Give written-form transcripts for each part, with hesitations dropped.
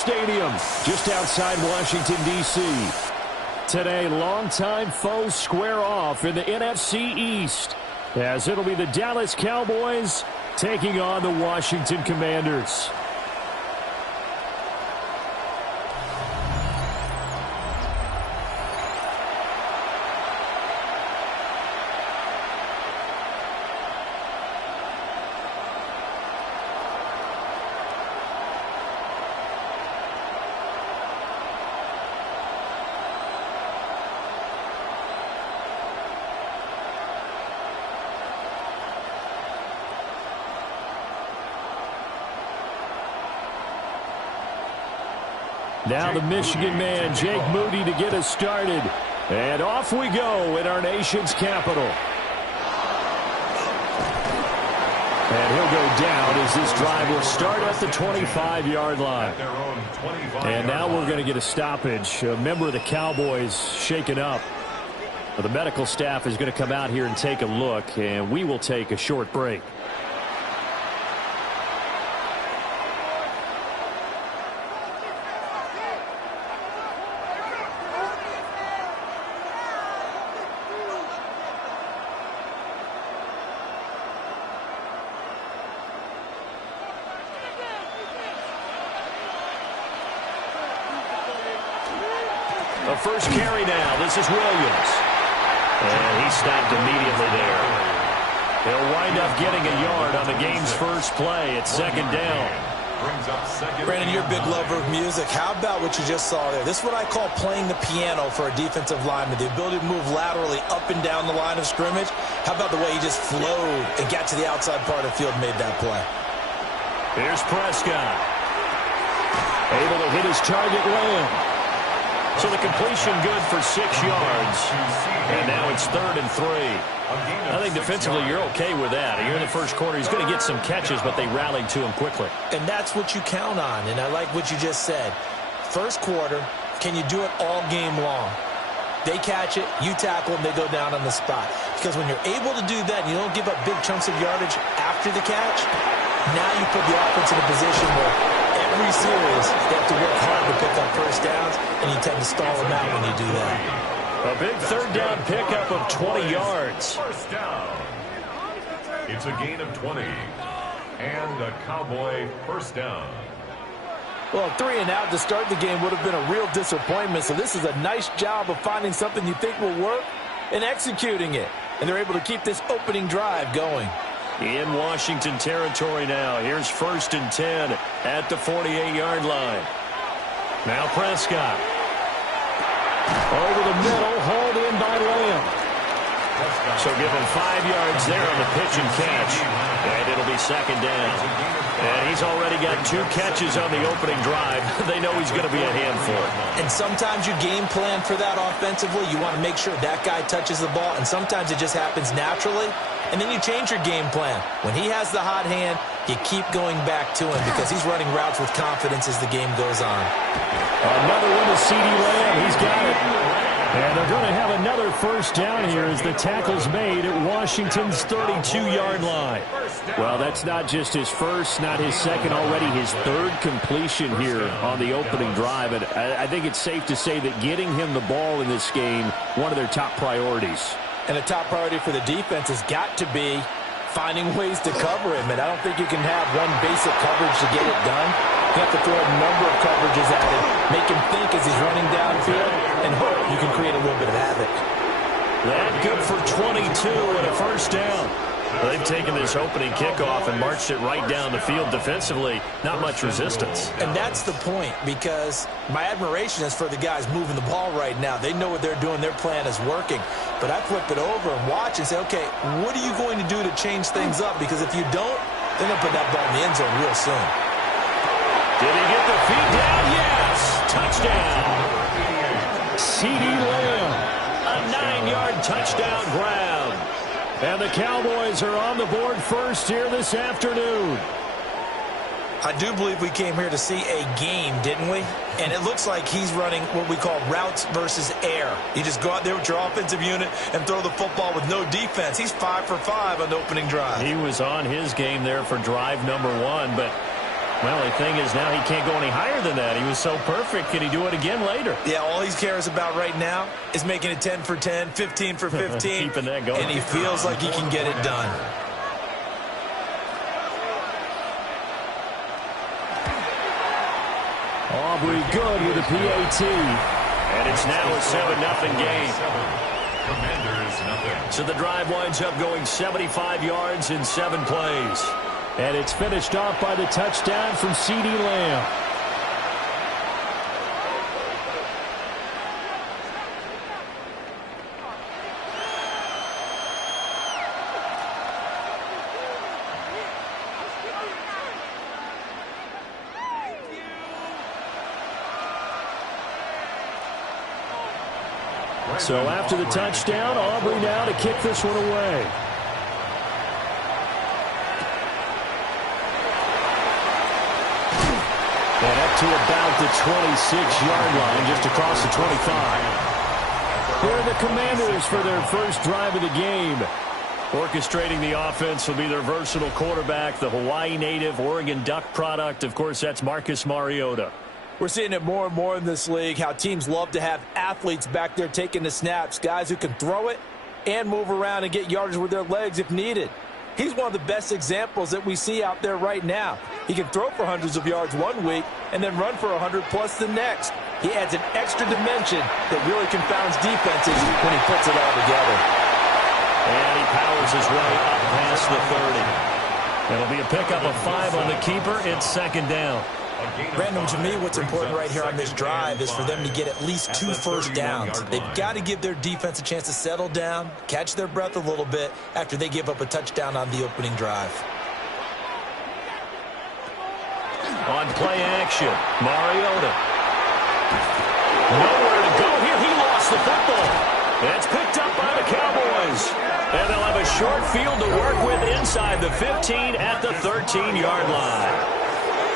Stadium, just outside Washington, D.C. Today, longtime foes square off in the NFC East, as it'll be the Dallas Cowboys taking on the Washington Commanders. Now the Michigan man, Jake Moody, to get us started. And off we go in our nation's capital. And he'll go down as this drive will start at the 25-yard line. And now we're going to get a stoppage. A member of the Cowboys shaken up. The medical staff is going to come out here and take a look, and we will take a short break. The first carry now. This is Williams. And he stopped immediately there. He'll wind up getting a yard on the game's first play. It's second down. Brandon, you're a big lover of music. How about what you just saw there? This is what I call playing the piano for a defensive lineman. The ability to move laterally up and down the line of scrimmage. How about the way he just flowed and got to the outside part of the field and made that play? Here's Prescott. Able to hit his target, Lamb. So the completion good for 6 yards. And now it's 3rd and 3. I think defensively you're okay with that. You're in the first quarter. He's going to get some catches, but they rallied to him quickly. And that's what you count on. And I like what you just said. First quarter, can you do it all game long? They catch it, you tackle them, they go down on the spot. Because when you're able to do that and you don't give up big chunks of yardage after the catch, now you put the offense in a position where every series they have to work hard to pick up first downs, and you tend to stall them out when you do that. A big 3rd down pickup of 20 yards. First down. It's a gain of 20. And a Cowboy first down. Well, 3 and out to start the game would have been a real disappointment. So this is a nice job of finding something you think will work and executing it. And they're able to keep this opening drive going. In Washington territory now. Here's 1st and 10 at the 48-yard line. Now Prescott. Over the middle, hauled in by Lamb. So give him 5 yards there on the pitch and catch. And it'll be second down. And he's already got 2 catches on the opening drive. They know he's going to be a handful. And sometimes you game plan for that offensively. You want to make sure that guy touches the ball. And sometimes it just happens naturally. And then you change your game plan. When he has the hot hand, you keep going back to him because he's running routes with confidence as the game goes on. Another one to CeeDee Lamb. He's got it. And they're going to have another first down here as the tackle's made at Washington's 32-yard line. Well, that's not just his first, not his second, already his 3rd completion here on the opening drive. And I think it's safe to say that getting him the ball in this game, one of their top priorities. And a top priority for the defense has got to be finding ways to cover him. And I don't think you can have one basic coverage to get it done. You have to throw a number of coverages at him, make him think as he's running downfield, and hope you can create a little bit of havoc. That good for 22 and a first down. Well, they've taken this opening kickoff and marched it right down the field defensively. Not much resistance. And that's the point, because my admiration is for the guys moving the ball right now. They know what they're doing. Their plan is working. But I flip it over and watch and say, okay, what are you going to do to change things up? Because if you don't, they're going to put that ball in the end zone real soon. Did he get the feet down? Yes! Touchdown! CeeDee Lamb. A 9-yard touchdown grab. And the Cowboys are on the board first here this afternoon. I do believe we came here to see a game, didn't we? And it looks like he's running what we call routes versus air. You just go out there with your offensive unit and throw the football with no defense. He's 5 for 5 on the opening drive. He was on his game there for drive number 1, but Well, the thing is now he can't go any higher than that. He was so perfect. Can he do it again later? Yeah, all he cares about right now is making it 10 for 10, 15 for 15. Keeping that going. And he feels like he can get it done. Aubrey good with a PAT. And it's now a 7-0 game. Commanders nothing. So the drive winds up going 75 yards in 7 plays. And it's finished off by the touchdown from CeeDee Lamb. So after the touchdown, Aubrey now to kick this one away. And up to about the 26-yard line, just across the 25. Here are the Commanders for their first drive of the game. Orchestrating the offense will be their versatile quarterback, the Hawaii native, Oregon Duck product. Of course, that's Marcus Mariota. We're seeing it more and more in this league, how teams love to have athletes back there taking the snaps, guys who can throw it and move around and get yardage with their legs if needed. He's one of the best examples that we see out there right now. He can throw for hundreds of yards one week and then run for 100+ the next. He adds an extra dimension that really confounds defenses when he puts it all together. And he powers his way up past the 30. It'll be a pickup of 5 on the keeper. It's second down. Brandon, to me, what's important right here on this drive is for them to get at least 2 first downs. They've got to give their defense a chance to settle down, catch their breath a little bit after they give up a touchdown on the opening drive. On play action, Mariota. Nowhere to go here. He lost the football. That's picked up by the Cowboys. And they'll have a short field to work with inside the 15 at the 13-yard line.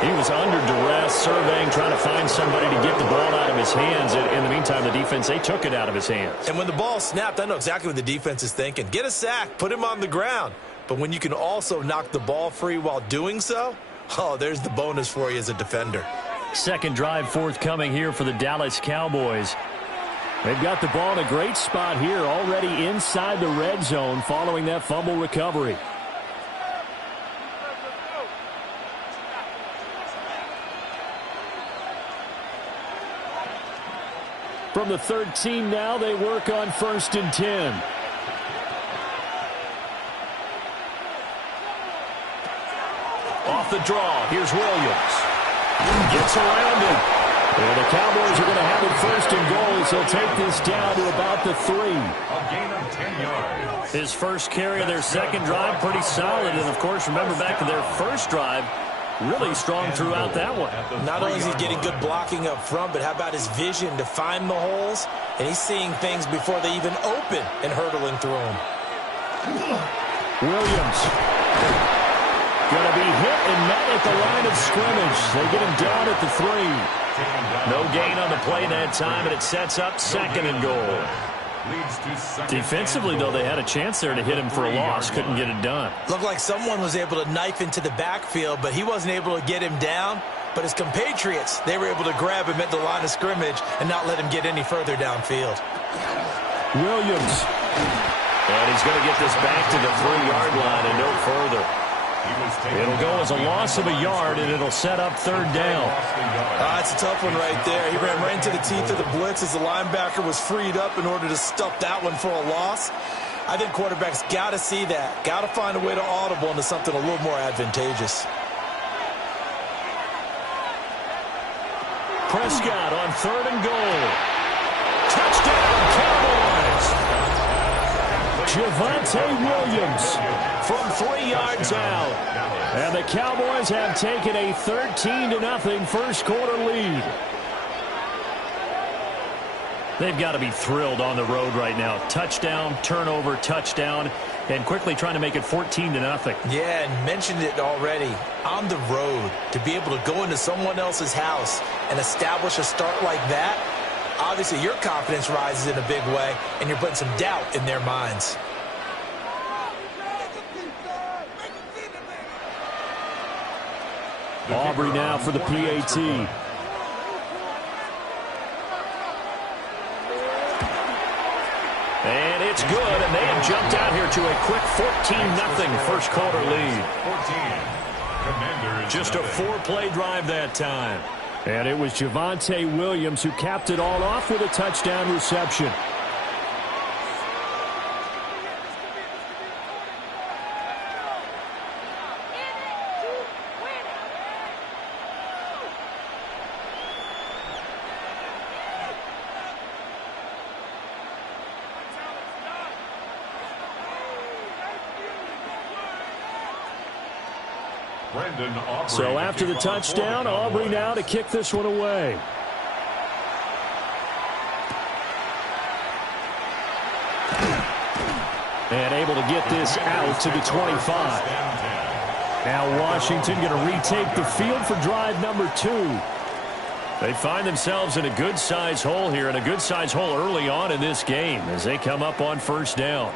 He was under duress, surveying, trying to find somebody to get the ball out of his hands. In the meantime, the defense, they took it out of his hands. And when the ball snapped, I know exactly what the defense is thinking. Get a sack, put him on the ground. But when you can also knock the ball free while doing so, oh, there's the bonus for you as a defender. Second drive forthcoming here for the Dallas Cowboys. They've got the ball in a great spot here, already inside the red zone following that fumble recovery. From the 13 now, they work on 1st and 10. Off the draw, here's Williams. Gets around him. And the Cowboys are going to have it 1st and goal, so they'll take this down to about the 3. A gain of 10 yards. His first carry of their second drive, pretty solid. And, of course, remember back to their first drive, really strong throughout that one. Not only is he getting good blocking up front, but how about his vision to find the holes? And he's seeing things before they even open and hurdling through them. Williams. Going to be hit and met at the line of scrimmage. They get him down at the 3. No gain on the play that time, and it sets up 2nd and goal. Defensively, though, they had a chance there to hit him for a loss. Couldn't get it done. Looked like someone was able to knife into the backfield, but he wasn't able to get him down. But his compatriots, they were able to grab him at the line of scrimmage and not let him get any further downfield. Williams. And he's going to get this back to the 3-yard line and no further. It'll go as a loss of a yard, and it'll set up 3rd down. It's a tough one right there. He ran right into the teeth of the blitz as the linebacker was freed up in order to stuff that one for a loss. I think quarterbacks got to see that. Got to find a way to audible into something a little more advantageous. Prescott on 3rd and goal. Touchdown, Cowboys! Javonte Williams from 3 yards out. And the Cowboys have taken a 13-0 first quarter lead. They've got to be thrilled on the road right now. Touchdown, turnover, touchdown, and quickly trying to make it 14-0. Yeah, and mentioned it already. On the road, to be able to go into someone else's house and establish a start like that, obviously your confidence rises in a big way, and you're putting some doubt in their minds. Aubrey now for the PAT. And it's good, and they have jumped out here to a quick 14-0 first quarter lead. Just a 4-play drive that time. And it was Javonte Williams who capped it all off with a touchdown reception. So after the touchdown, Aubrey now to kick this one away. And able to get this out to the 25. Now Washington going to retake the field for drive number 2. They find themselves in a good-size hole here, and a good-size hole early on in this game as they come up on first down.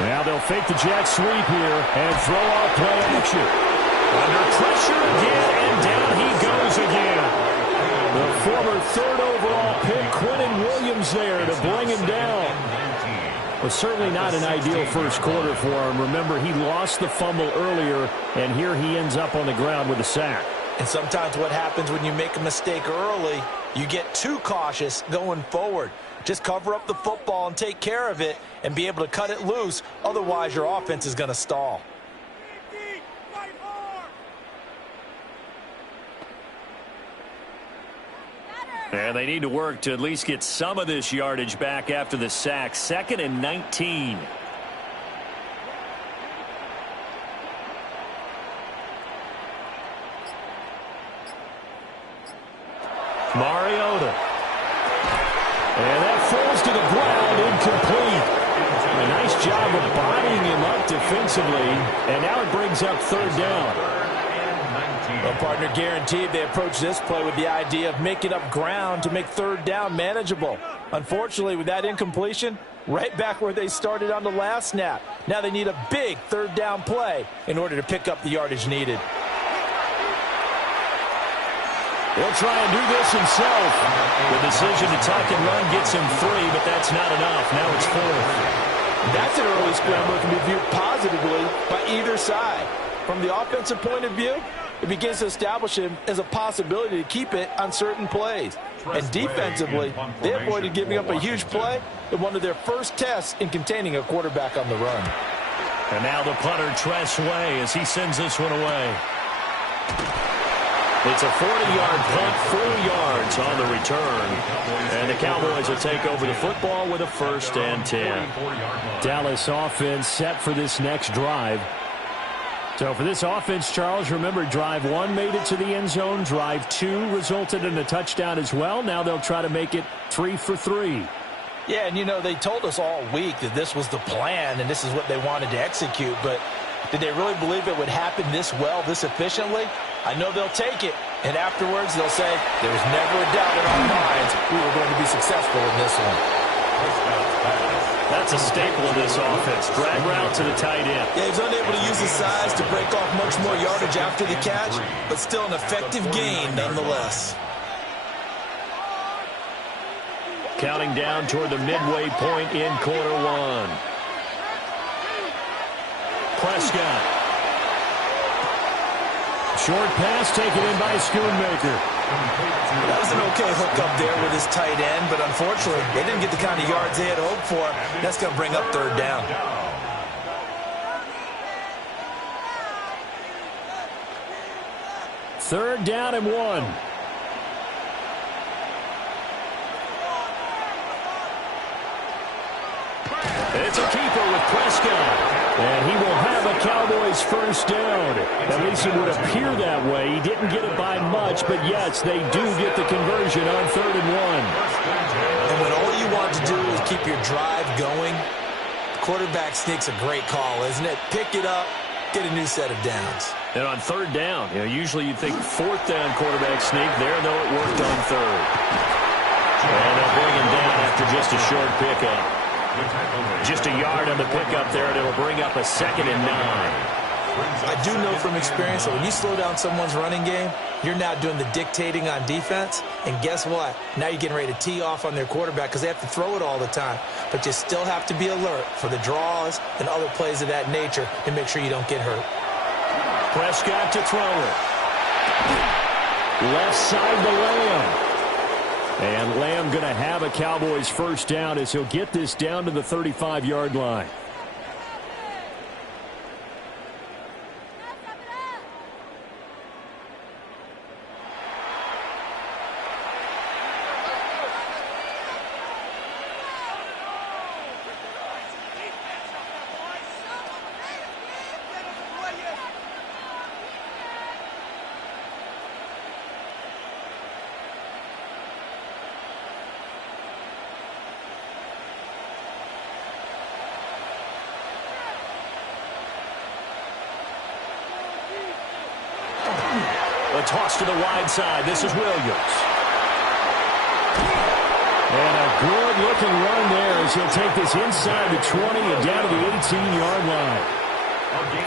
Now they'll fake the jet sweep here and throw out play action. Under pressure again, and down he goes again. The former 3rd overall pick, Quentin Williams there to bring him down. Well, certainly not an ideal first quarter for him. Remember, he lost the fumble earlier, and here he ends up on the ground with a sack. And sometimes what happens when you make a mistake early, you get too cautious going forward. Just cover up the football and take care of it and be able to cut it loose. Otherwise, your offense is going to stall. And they need to work to at least get some of this yardage back after the sack. 2nd and 19. Mariota. And that falls to the ground, incomplete. A nice job of bodying him up defensively. And now it brings up 3rd down. Well, partner, guaranteed they approach this play with the idea of making up ground to make 3rd down manageable. Unfortunately, with that incompletion, right back where they started on the last snap. Now they need a big 3rd down play in order to pick up the yardage needed. He'll try and do this himself. The decision to tuck and run gets him 3, but that's not enough. Now it's 4th. That's an early scramble that can be viewed positively by either side. From the offensive point of view, it begins to establish him as a possibility to keep it on certain plays. And defensively, they avoided giving up a huge play in one of their first tests in containing a quarterback on the run. And now the punter, Tress Way, as he sends this one away. It's a 40-yard punt, 4 yards on the return. And the Cowboys will take over the football with a 1st and 10. Dallas offense set for this next drive. So for this offense, Charles, remember, drive 1 made it to the end zone. Drive 2 resulted in a touchdown as well. Now they'll try to make it 3 for 3. Yeah, and, you know, they told us all week that this was the plan and this is what they wanted to execute. But did they really believe it would happen this well, this efficiently? I know they'll take it. And afterwards, they'll say, there was never a doubt in our minds we were going to be successful in this one. That's a staple of this offense. Drag route to the tight end. Yeah, he's unable to use his size to break off much more yardage after the catch, but still an effective gain nonetheless. Counting down toward the midway point in quarter 1. Prescott. Short pass taken in by Schoonmaker. That was an okay hook up there with his tight end, but unfortunately, they didn't get the kind of yards they had hoped for. That's going to bring up 3rd down. Third down and 1. It's a keeper with Prescott. And he will have a Cowboys 1st down. At least it would appear that way. He didn't get it by much, but yes, they do get the conversion on 3rd and 1. And when all you want to do is keep your drive going, the quarterback sneaks a great call, isn't it? Pick it up, get a new set of downs. And on third down, usually you'd think fourth down quarterback sneak. There, though, it worked on third. And they'll bring him down after just a short pickup. Just a yard on the pickup there, and it'll bring up a 2nd and 9. I do know from experience that when you slow down someone's running game, you're now doing the dictating on defense. And guess what? Now you're getting ready to tee off on their quarterback because they have to throw it all the time. But you still have to be alert for the draws and other plays of that nature and make sure you don't get hurt. Prescott to throw it. Left side to Lamb. And Lamb going to have a Cowboys first down as he'll get this down to the 35-yard line. A toss to the wide side. This is Williams. And a good-looking run there as he'll take this inside the 20 and down to the 18-yard line.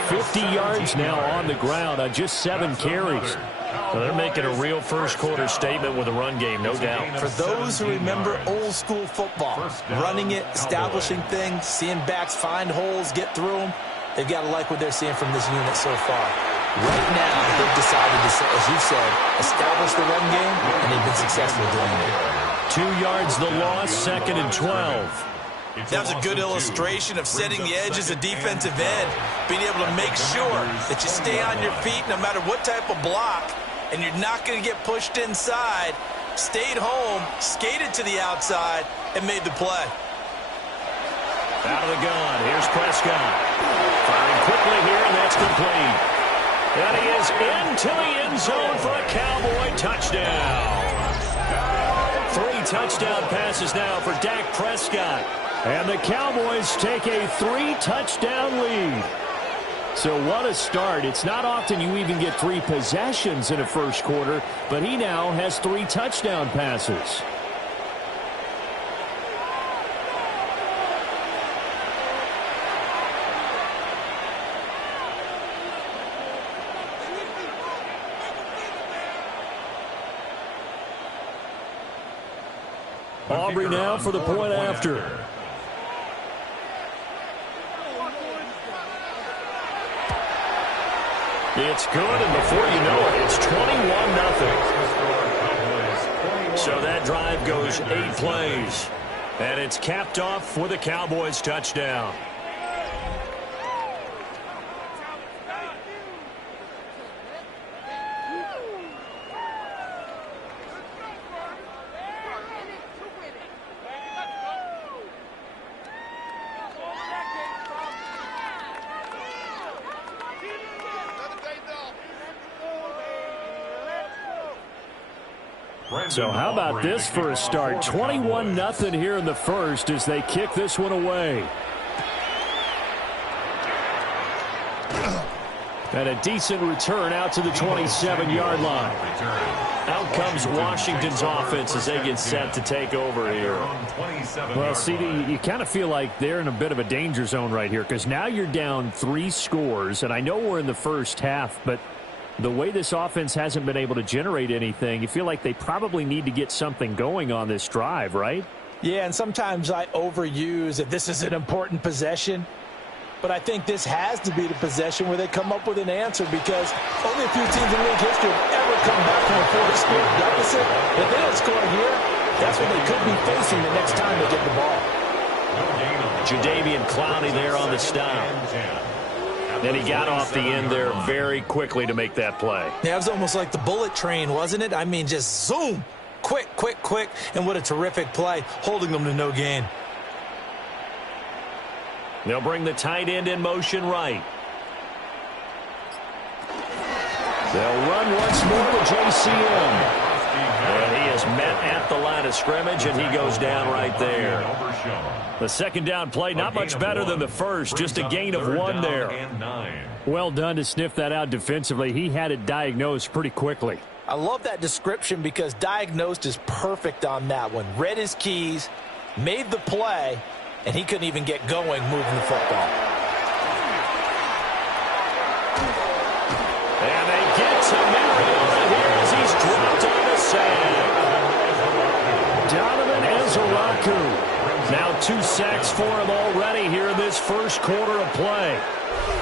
50 yards now on the ground on just 7 carries. Well, they're making a real first-quarter statement with a run game, no doubt. For those who remember old-school football, running it, establishing things, seeing backs find holes, get through them, they've got to like what they're seeing from this unit so far. Right now, they've decided to, as you said, establish the run game, and they've been successful doing it. 2 yards the loss, 2nd and 12. That was a good illustration of setting the edge as a defensive end, being able to make sure that you stay on your feet no matter what type of block, and you're not going to get pushed inside, stayed home, skated to the outside, and made the play. Out of the gun, here's Prescott. Firing quickly here, and that's complete. And he is into the end zone for a Cowboy touchdown. 3 touchdown passes now for Dak Prescott. And the Cowboys take a 3-touchdown lead. So what a start. It's not often you even get 3 possessions in a first quarter, but he now has 3 touchdown passes. Aubrey now for the point after. It's good, and before you know it, it's 21-0. So that drive goes 8 plays. And it's capped off with a Cowboys touchdown. So how about this for a start? 21-0 here in the first as they kick this one away. And a decent return out to the 27-yard line. Out comes Washington's offense as they get set to take over here. Well, CD, you kind of feel like they're in a bit of a danger zone right here because now you're down 3 scores, and I know we're in the first half, but the way this offense hasn't been able to generate anything, you feel like they probably need to get something going on this drive, right? Yeah, and sometimes I overuse that this is an important possession. But I think this has to be the possession where they come up with an answer because only a few teams in league history have ever come back from a 4-score deficit. If they don't score here, that's what they could be facing the next time they get the ball. Jadeveon Clowney there on the stop. Then he got off the end there very quickly to make that play. Yeah, it was almost like the bullet train, wasn't it? I mean, just zoom. Quick, quick, quick. And what a terrific play, holding them to no gain. They'll bring the tight end in motion right. They'll run once more to JCM. And he is met at the line of scrimmage, and he goes down right there. The second down play, not much better than the first, just a gain of 1 there. Well done to sniff that out defensively. He had it diagnosed pretty quickly. I love that description because diagnosed is perfect on that one. Read his keys, made the play, and he couldn't even get going moving the football. And they get to Mariota here as he's dropped on the sack. Donovan Ezeraku. Now 2 sacks for him already here in this first quarter of play.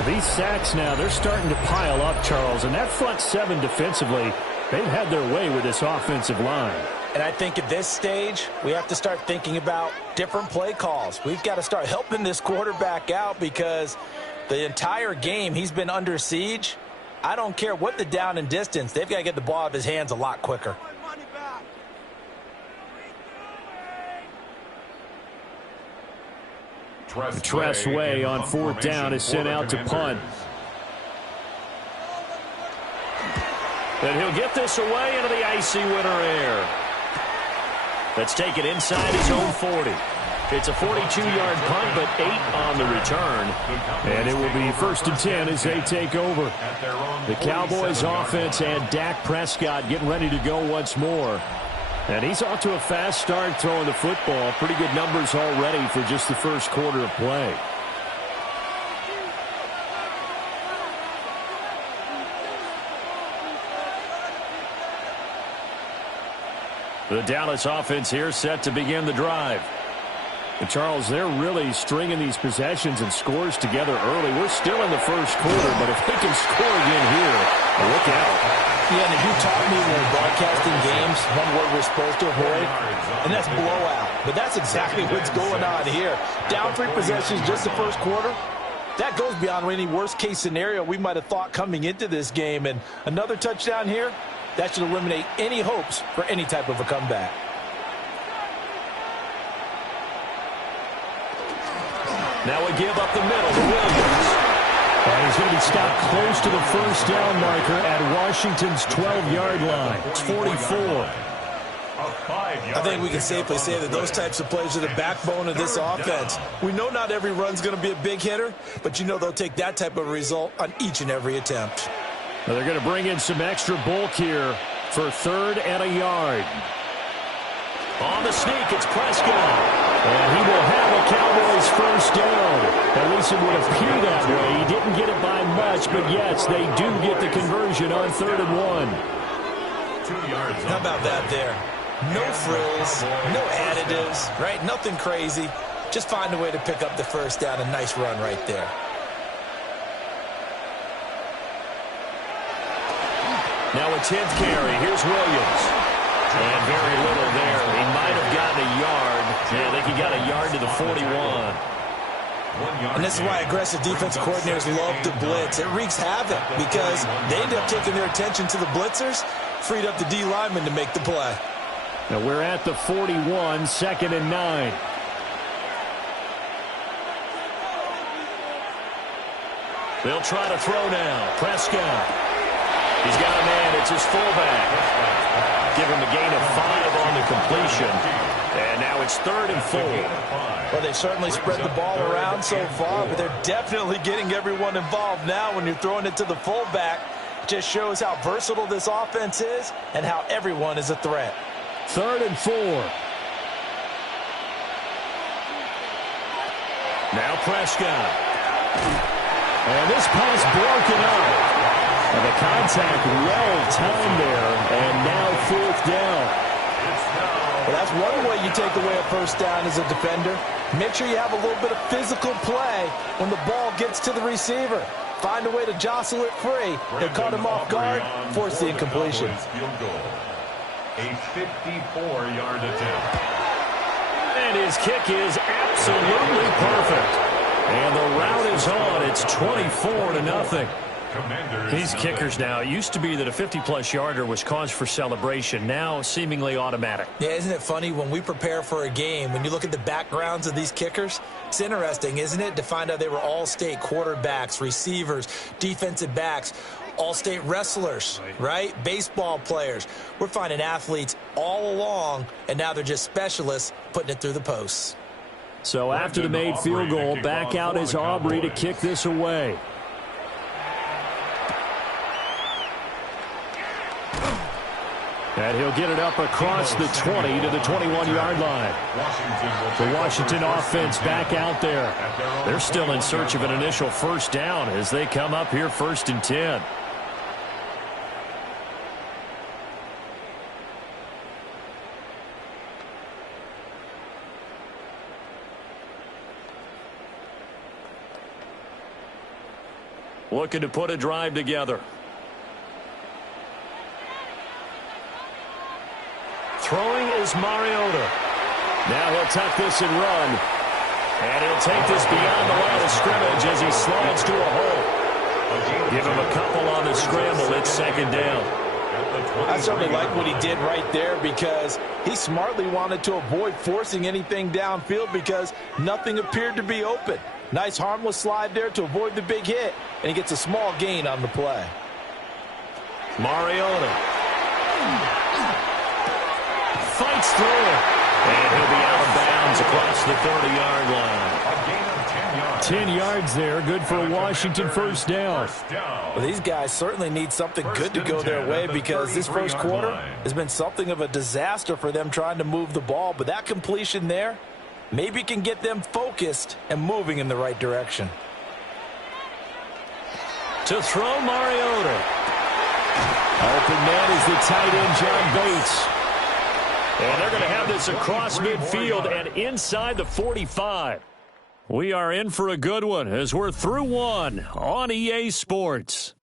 These sacks now, they're starting to pile up, Charles. And that front 7 defensively, they've had their way with this offensive line. And I think at this stage, we have to start thinking about different play calls. We've got to start helping this quarterback out because the entire game he's been under siege. I don't care what the down and distance. They've got to get the ball out of his hands a lot quicker. Tressway on 4th down is sent out to punt. And he'll get this away into the icy winter air. Let's take it inside his own 40. It's a 42-yard punt, but 8 on the return. And it will be 1st and 10 as they take over. The Cowboys offense and Dak Prescott getting ready to go once more. And he's off to a fast start throwing the football. Pretty good numbers already for just the first quarter of play. The Dallas offense here set to begin the drive. And Charles, they're really stringing these possessions and scores together early. We're still in the first quarter, but if they can score again here, look out. Yeah, and if you taught me when we're broadcasting games, one word we're supposed to avoid, and that's blowout. But that's exactly what's going on here. Down 3 possessions just the first quarter. That goes beyond any worst-case scenario we might have thought coming into this game. And another touchdown here, that should eliminate any hopes for any type of a comeback. Now we give up the middle to Williams. And he's going to be stopped close to the first down marker at Washington's 12-yard line. It's 44. I think we can safely say that those types of plays are the backbone of this offense. We know not every run's going to be a big hitter, but you know they'll take that type of result on each and every attempt. Well, they're going to bring in some extra bulk here for 3rd and a yard. On the sneak, it's Prescott. And he will have a Cowboys first down. At least it would appear that way. He didn't get it by much, but yes, they do get the conversion on 3rd and 1. How about that there? No frills, no additives, right? Nothing crazy. Just find a way to pick up the first down. A nice run right there. Now a 10th carry. Here's Williams. And very little there. He might have gotten a yard. Yeah, I think he got a yard to the 41. And this is why aggressive defensive coordinators love to blitz. It wreaks havoc because they end up taking their attention to the blitzers, freed up the D lineman to make the play. Now we're at the 41, 2nd and 9. They'll try to throw now. Prescott. He's got a man. It's his fullback. Give him a gain of 5 on the completion. And now it's 3rd and 4. Well, they've certainly spread the ball around so far, but they're definitely getting everyone involved now when you're throwing it to the fullback. It just shows how versatile this offense is and how everyone is a threat. 3rd and 4. Now Prescott. And this pass broken up. And the contact well-timed there. And now 4th down. Well, that's one way you take away a first down as a defender. Make sure you have a little bit of physical play when the ball gets to the receiver. Find a way to jostle it free. They caught him off guard, force the incompletion. A 54-yard attempt. And his kick is absolutely perfect. And the route is on. It's 24-0. These kickers now, it used to be that a 50-plus yarder was cause for celebration. Now seemingly automatic. Yeah, isn't it funny when we prepare for a game, when you look at the backgrounds of these kickers, it's interesting, isn't it, to find out they were all-state quarterbacks, receivers, defensive backs, all-state wrestlers, right? Baseball players. We're finding athletes all along, and now they're just specialists putting it through the posts. So after the made field goal, back out is Aubrey to kick this away. And he'll get it up across the 20 to the 21-yard line. The Washington offense back out there. They're still in search of an initial first down as they come up here 1st and 10. Looking to put a drive together. Throwing is Mariota. Now he'll tuck this and run. And he'll take this beyond the line of scrimmage as he slides to a hole. Give him a couple on the scramble. It's 2nd down. I certainly like what he did right there because he smartly wanted to avoid forcing anything downfield because nothing appeared to be open. Nice harmless slide there to avoid the big hit, and he gets a small gain on the play. Mariota fights through it, and he'll be out of bounds across the 30-yard line. A gain of 10 yards. 10 yards there, good for a Washington first down. Well, these guys certainly need something good to go their way because this first quarter has been something of a disaster for them trying to move the ball, but that completion there maybe can get them focused and moving in the right direction. To throw, Mariota. Open man is the tight end, John Bates. And they're going to have this across midfield and inside the 45. We are in for a good one as we're through one on EA Sports.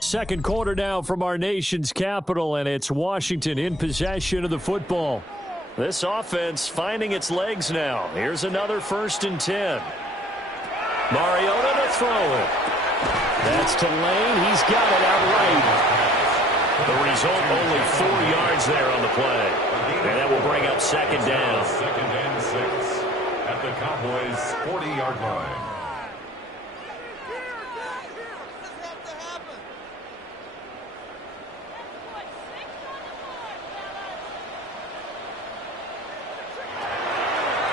Second quarter now from our nation's capital, and it's Washington in possession of the football. This offense finding its legs now. Here's another 1st and 10. Mariota to throw it. That's to Lane. He's got it outright. The result, only 4 yards there on the play. And that will bring up 2nd down. 2nd and 6 at the Cowboys' 40-yard line.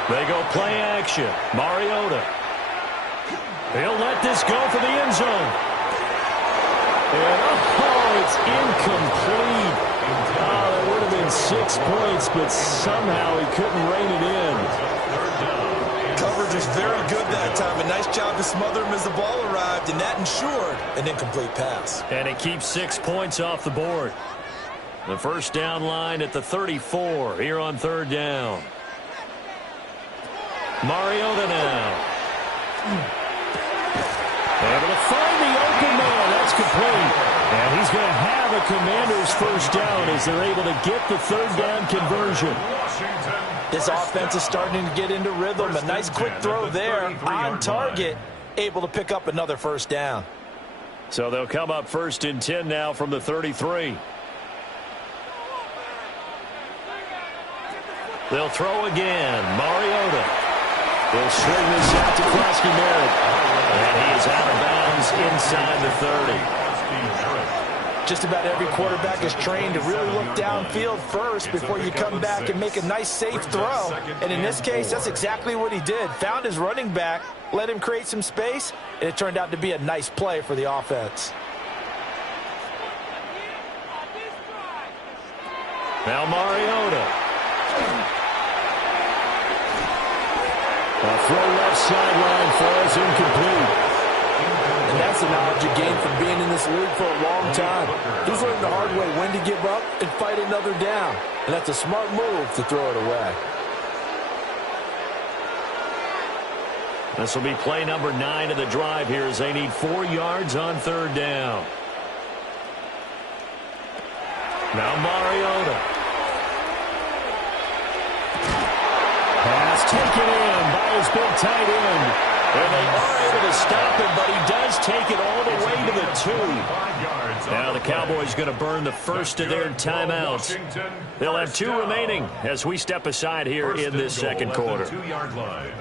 They go play action. Mariota. He'll let this go for the end zone. And, it's incomplete. That would have been 6 points, but somehow he couldn't rein it in. Coverage is very good that time. A nice job to smother him as the ball arrived, and that ensured an incomplete pass. And it keeps 6 points off the board. The first down line at the 34 here on 3rd down. Mariota now. Able to find the open man. That's complete. And he's going to have a Commander's first down as they're able to get the 3rd down conversion. This offense is starting to get into rhythm. A nice quick throw there on target. Able to pick up another first down. So they'll come up 1st and 10 now from the 33. They'll throw again. Mariota. They'll swing this out to Krosky Merritt. And he is out of bounds inside the 30. Just about every quarterback is trained to really look downfield first before you come back and make a nice, safe throw. And in this case, that's exactly what he did. Found his running back, let him create some space, and it turned out to be a nice play for the offense. Now Mariota. A throw left sideline falls incomplete. And that's the knowledge you gain from being in this league for a long time. He's learned the hard way when to give up and fight another down. And that's a smart move to throw it away. This will be play number 9 of the drive here as they need 4 yards on 3rd down. Now Mariota. Pass taken in by his big tight end. And they are able to stop him, but he does take it all the way to the 2. Now the Cowboys going to burn the first of their timeouts. They'll have 2 remaining as we step aside here in this second quarter. 2-yard line.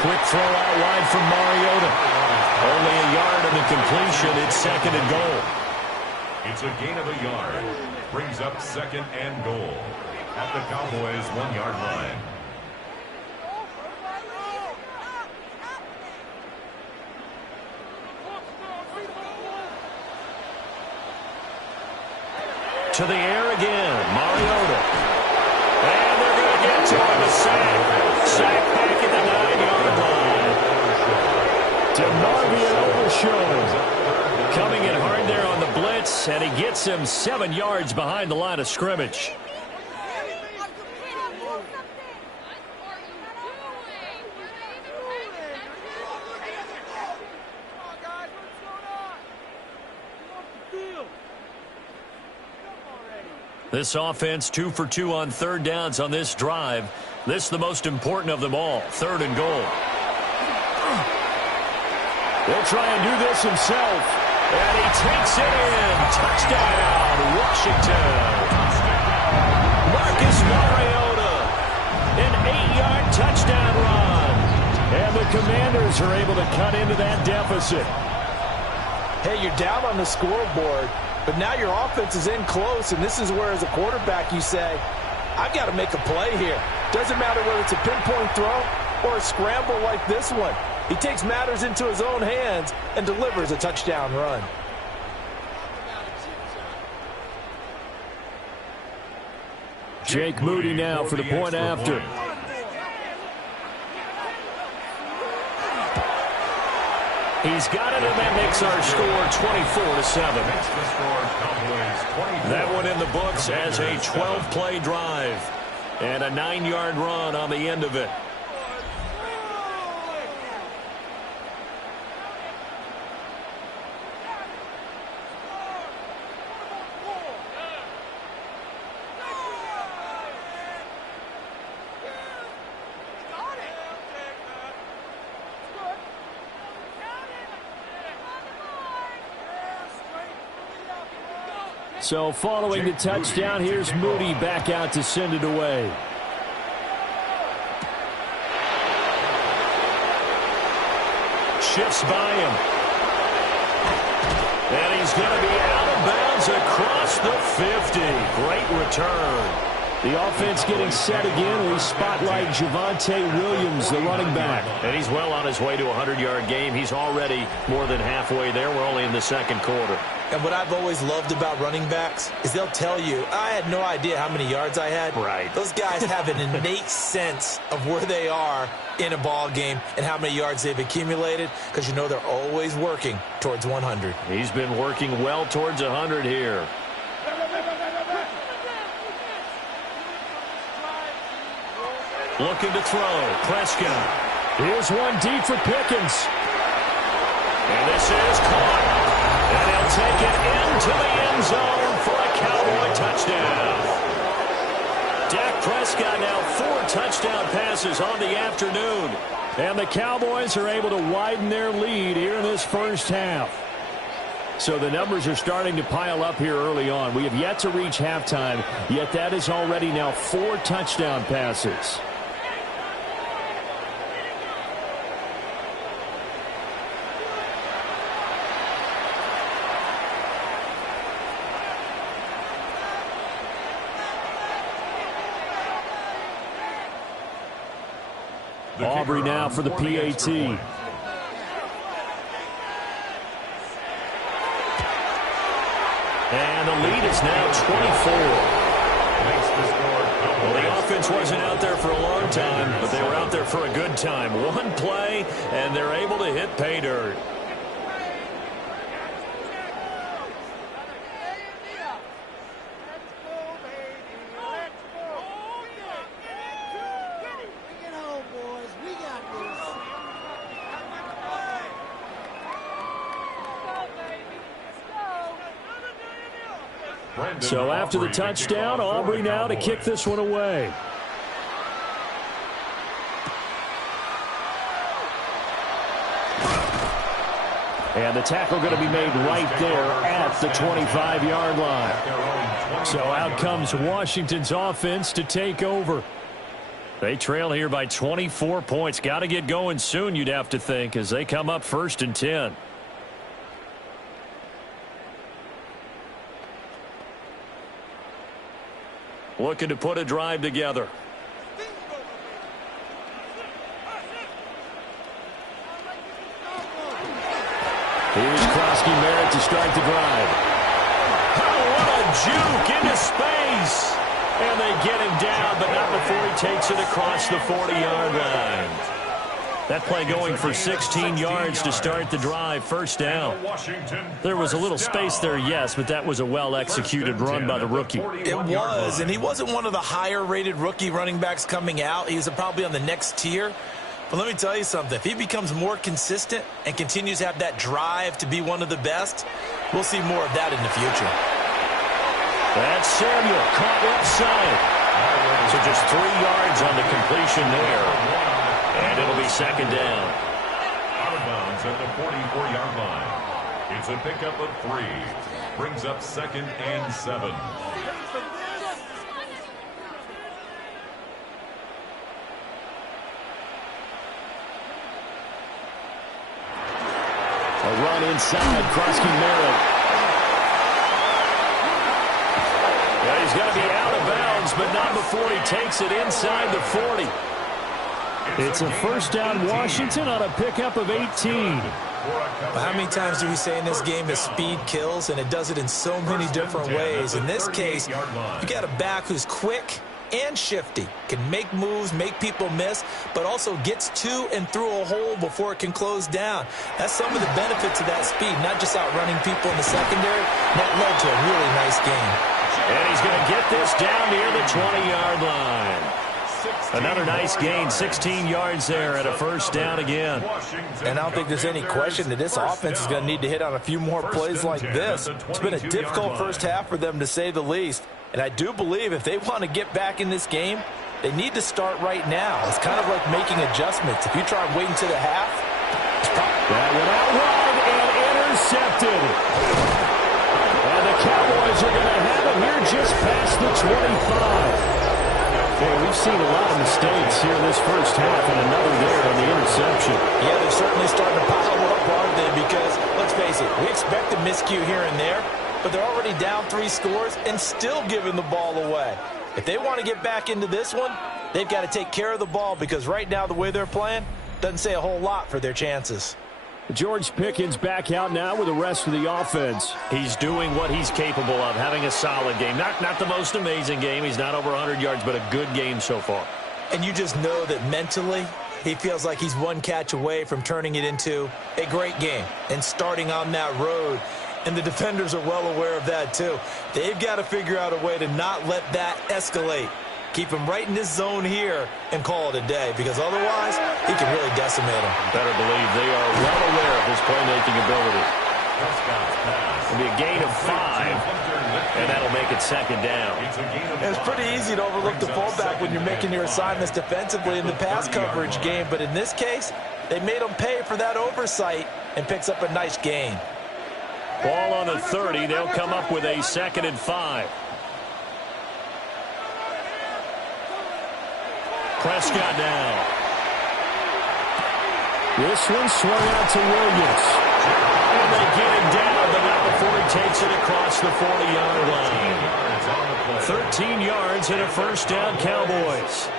Quick throw out wide from Mariota. Only a yard in the completion. It's 2nd and goal. It's a gain of a yard. Brings up 2nd and goal at the Cowboys' 1-yard line. To the air again, Mariota. And they're going to get to him, a sack. Sack back at the 9-yard line. DeMarvion Overshown coming in hard there on the blitz, and he gets him 7 yards behind the line of scrimmage. This offense 2 for 2 on 3rd downs on this drive. This the most important of them all, 3rd and goal. He'll try and do this himself. And he takes it in. Touchdown, Washington. Marcus Mariota. An 8-yard touchdown run. And the Commanders are able to cut into that deficit. Hey, you're down on the scoreboard, but now your offense is in close, and this is where, as a quarterback, you say, I've got to make a play here. Doesn't matter whether it's a pinpoint throw or a scramble like this one. He takes matters into his own hands and delivers a touchdown run. Jake Moody now for the point after. He's got it, and that makes our score 24-7. That one in the books as a 12-play drive and a 9-yard run on the end of it. So following the touchdown, here's Moody back out to send it away. Shifts by him. And he's going to be out of bounds across the 50. Great return. The offense getting set again. We spotlight Javonte Williams, the running back. And he's well on his way to a 100-yard game. He's already more than halfway there. We're only in the 2nd quarter. And what I've always loved about running backs is they'll tell you, I had no idea how many yards I had. Right. Those guys have an innate sense of where they are in a ball game and how many yards they've accumulated, because you know they're always working towards 100. He's been working well towards 100 here. Looking to throw. Prescott. Here's one deep for Pickens. And this is caught. And he'll take it into the end zone for a Cowboy touchdown. Dak Prescott now 4 touchdown passes on the afternoon. And the Cowboys are able to widen their lead here in this first half. So the numbers are starting to pile up here early on. We have yet to reach halftime, yet that is already now 4 touchdown passes. Aubrey now for the PAT. And the lead is now 24. Well, the offense wasn't out there for a long time, but they were out there for a good time. One play, and they're able to hit pay dirt. So after the touchdown, Aubrey now to kick this one away. And the tackle going to be made right there at the 25-yard line. So out comes Washington's offense to take over. They trail here by 24 points. Got to get going soon, you'd have to think, as they come up 1st and 10. Looking to put a drive together. Here's Krosky-Merritt to start the drive. Oh, what a juke into space. And they get him down, but not before he takes it across the 40-yard line. That play going for 16 yards to start the drive. 1st down. There was a little space there, yes, but that was a well-executed run by the rookie. It was, and he wasn't one of the higher-rated rookie running backs coming out. He was probably on the next tier. But let me tell you something. If he becomes more consistent and continues to have that drive to be one of the best, we'll see more of that in the future. That's Samuel, caught left side. So just 3 yards on the completion there. And it'll be 2nd down. Out of bounds at the 44-yard line. It's a pickup of 3. Brings up 2nd and 7. A run inside, Krosky-Merritt. He's going to be out of bounds, but not before he takes it inside the 40. It's a 1st down Washington on a pickup of 18. But how many times do we say in this game that speed kills, and it does it in so many different ways? In this case, you got a back who's quick and shifty, can make moves, make people miss, but also gets to and through a hole before it can close down. That's some of the benefits of that speed, not just outrunning people in the secondary. That led to a really nice game. And he's going to get this down near the 20-yard line. Another nice gain, 16 yards there at a 1st down again. And I don't think there's any question that this offense is going to need to hit on a few more plays like this. It's been a difficult 1st half for them, to say the least. And I do believe if they want to get back in this game, they need to start right now. It's kind of like making adjustments. If you try and wait until the half, it's probably... That went out wide and intercepted. And the Cowboys are going to have it here just past the 25. Hey, we've seen a lot of mistakes here in this 1st half, and another there on the interception. Yeah, they're certainly starting to pile up, aren't they? Because, let's face it, we expect a miscue here and there, but they're already down 3 scores and still giving the ball away. If they want to get back into this one, they've got to take care of the ball, because right now the way they're playing doesn't say a whole lot for their chances. George Pickens back out now with the rest of the offense. He's doing what he's capable of, having a solid game. Not the most amazing game. He's not over 100 yards, but a good game so far. And you just know that mentally he feels like he's one catch away from turning it into a great game and starting on that road. And the defenders are well aware of that too. They've got to figure out a way to not let that escalate. Keep him right in this zone here and call it a day, because otherwise he can really decimate him. Better believe they are well aware of his playmaking ability. It'll be a gain of 5, and that'll make it 2nd down. It's pretty easy to overlook the fullback when you're making your assignments defensively in the pass coverage game, but in this case, they made him pay for that oversight and picks up a nice gain. Ball on the 30. They'll come up with a 2nd and 5. Prescott down. This one swung out to Williams. And they get him down, but not before he takes it across the 40-yard line. 13 yards and a 1st down, Cowboys.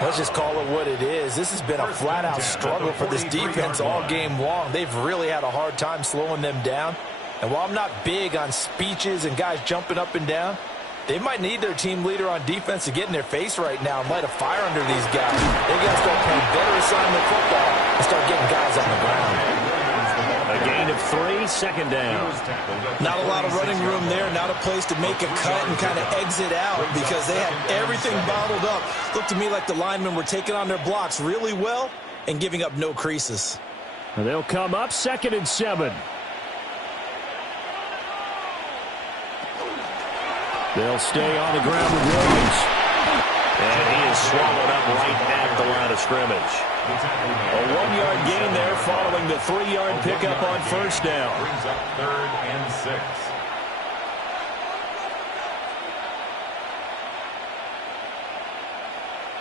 Let's just call it what it is. This has been a flat-out struggle for this defense all game long. They've really had a hard time slowing them down. And while I'm not big on speeches and guys jumping up and down, they might need their team leader on defense to get in their face right now and light a fire under these guys. They got to start playing better assignment football and start getting guys on the ground. A gain of 3, 2nd down. Not a lot of running room there, not a place to make a cut and kind of exit out, because they had everything bottled up. Looked to me like the linemen were taking on their blocks really well and giving up no creases. And they'll come up 2nd and 7. They'll stay on the ground with Williams. And he is swallowed up right at the line of scrimmage. A 1-yard gain there following the 3-yard pickup on 1st down. Brings up 3rd and 6.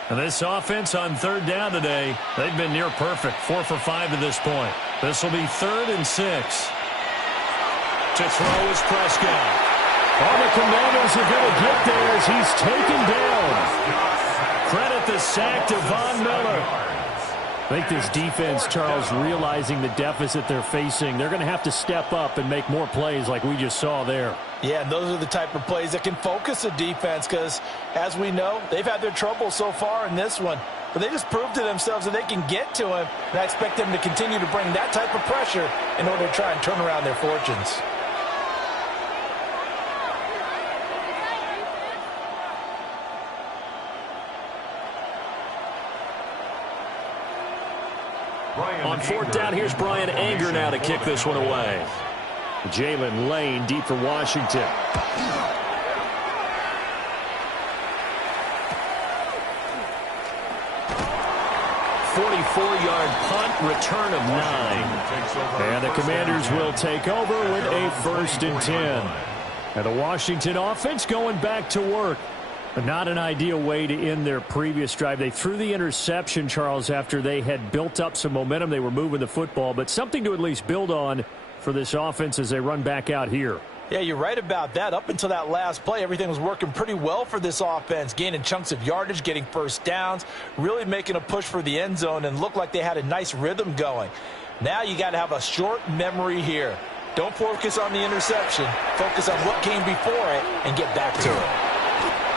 And this offense on third down today, they've been near perfect, 4 for 5 to this point. This will be 3rd and 6. To throw is Prescott. All the Commanders are going to get there as he's taken down. Credit the sack to Von Miller. I think this defense, Charles, realizing the deficit they're facing, they're going to have to step up and make more plays like we just saw there. Yeah, and those are the type of plays that can focus a defense because, as we know, they've had their trouble so far in this one. But they just proved to themselves that they can get to him, and I expect them to continue to bring that type of pressure in order to try and turn around their fortunes. On 4th down, here's Brian Anger now to kick this one away. Jalen Lane deep for Washington. 44-yard punt, return of 9. And the Commanders will take over with a 1st and 10. And the Washington offense going back to work. But not an ideal way to end their previous drive. They threw the interception, Charles, after they had built up some momentum. They were moving the football, but something to at least build on for this offense as they run back out here. Yeah, you're right about that. Up until that last play, everything was working pretty well for this offense, gaining chunks of yardage, getting first downs, really making a push for the end zone, and looked like they had a nice rhythm going. Now you got to have a short memory here. Don't focus on the interception. Focus on what came before it and get back to it.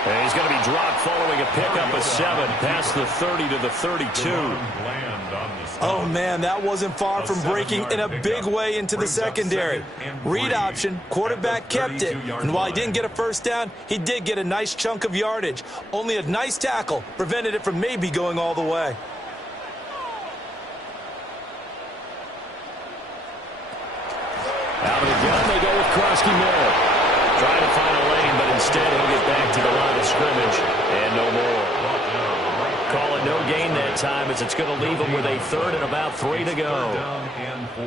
And he's going to be dropped following a pickup of 7 past the 30 to the 32. Oh, man, that wasn't far from breaking in a big way into the secondary. Read option, quarterback kept it. And while he didn't get a first down, he did get a nice chunk of yardage. Only a nice tackle prevented it from maybe going all the way. Out of the gun, they go with Krosky Merritt. Trying to find a lane, but instead he'll get back to the line of scrimmage and no more. Call it no gain that time as it's going to leave him with a 3rd and about 3 to go. Down and 4.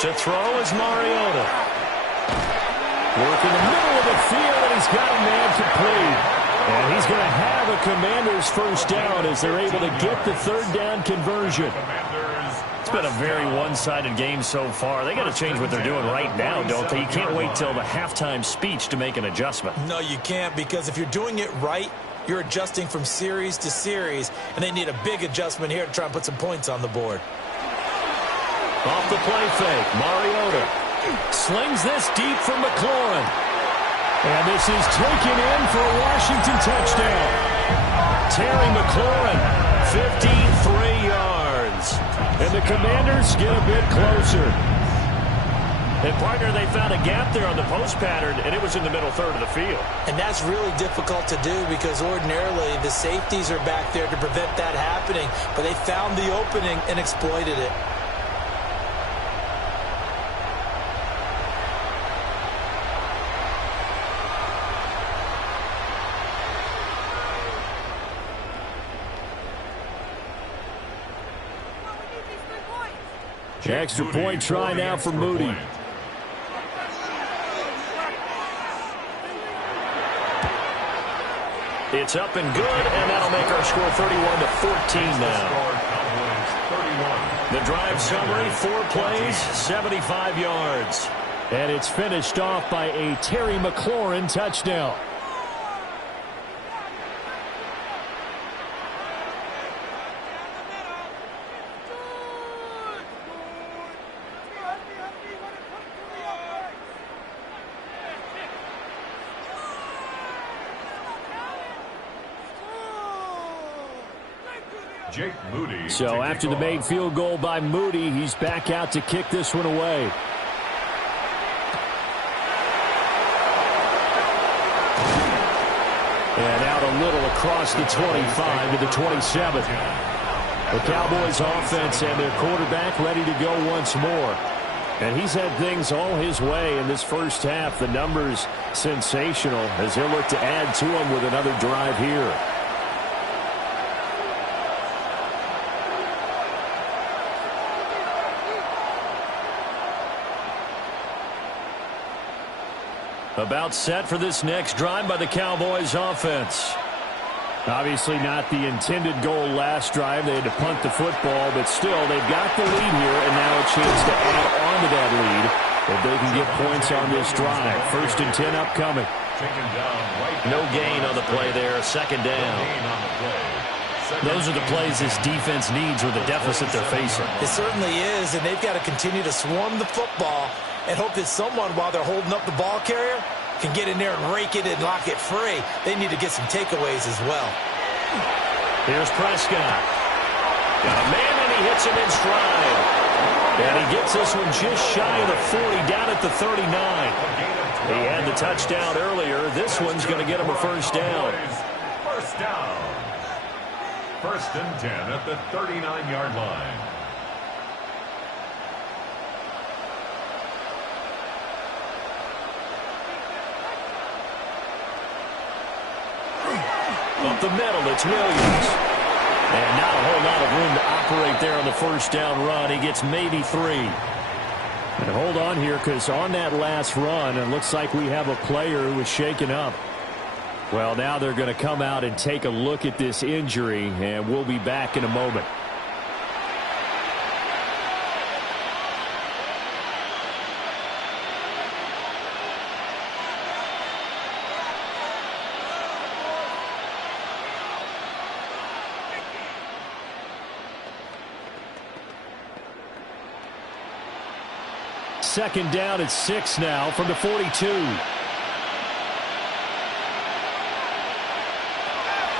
To throw is Mariota. Work in the middle of the field, and he's got a man complete. And he's going to have a Commanders first down as they're able to get the 3rd down conversion. It's been a very one-sided game so far. They got to change what they're doing right now, don't they? You can't wait till the halftime speech to make an adjustment. No, you can't, because if you're doing it right, you're adjusting from series to series, and they need a big adjustment here to try and put some points on the board. Off the play fake, Mariota slings this deep for McLaurin. And this is taken in for a Washington touchdown. Terry McLaurin, 53 yards. And the Commanders get a bit closer. And, partner, they found a gap there on the post pattern, and it was in the middle 3rd of the field. And that's really difficult to do because ordinarily the safeties are back there to prevent that happening. But they found the opening and exploited it. Extra point try now for Moody. It's up and good, and that'll make our score 31-14 now. The drive summary, 4 plays, 75 yards. And it's finished off by a Terry McLaurin touchdown. So after the made field goal by Moody, he's back out to kick this one away. And out a little across the 25 to the 27. The Cowboys offense and their quarterback ready to go once more. And he's had things all his way in this first half. The numbers sensational as he'll look to add to them with another drive here. About set for this next drive by the Cowboys offense. Obviously not the intended goal last drive. They had to punt the football, but still they've got the lead here, and now a chance to add on to that lead if they can get points on this drive. 1st and 10 upcoming. No gain on the play there. 2nd down. Those are the plays this defense needs with the deficit they're facing. It certainly is, and they've got to continue to swarm the football and hope that someone, while they're holding up the ball carrier, can get in there and rake it and lock it free. They need to get some takeaways as well. Here's Prescott. Got a man, and he hits him in stride. And he gets this one just shy of the 40, down at the 39. He had the touchdown earlier. This one's going to get him a 1st down. 1st down. 1st and 10 at the 39-yard line. Up the middle, it's Williams. And not a whole lot of room to operate there on the 1st down run. He gets maybe 3. And hold on here, because on that last run, it looks like we have a player who was shaken up. Well, now they're going to come out and take a look at this injury, and we'll be back in a moment. Second down at 6 now from the 42.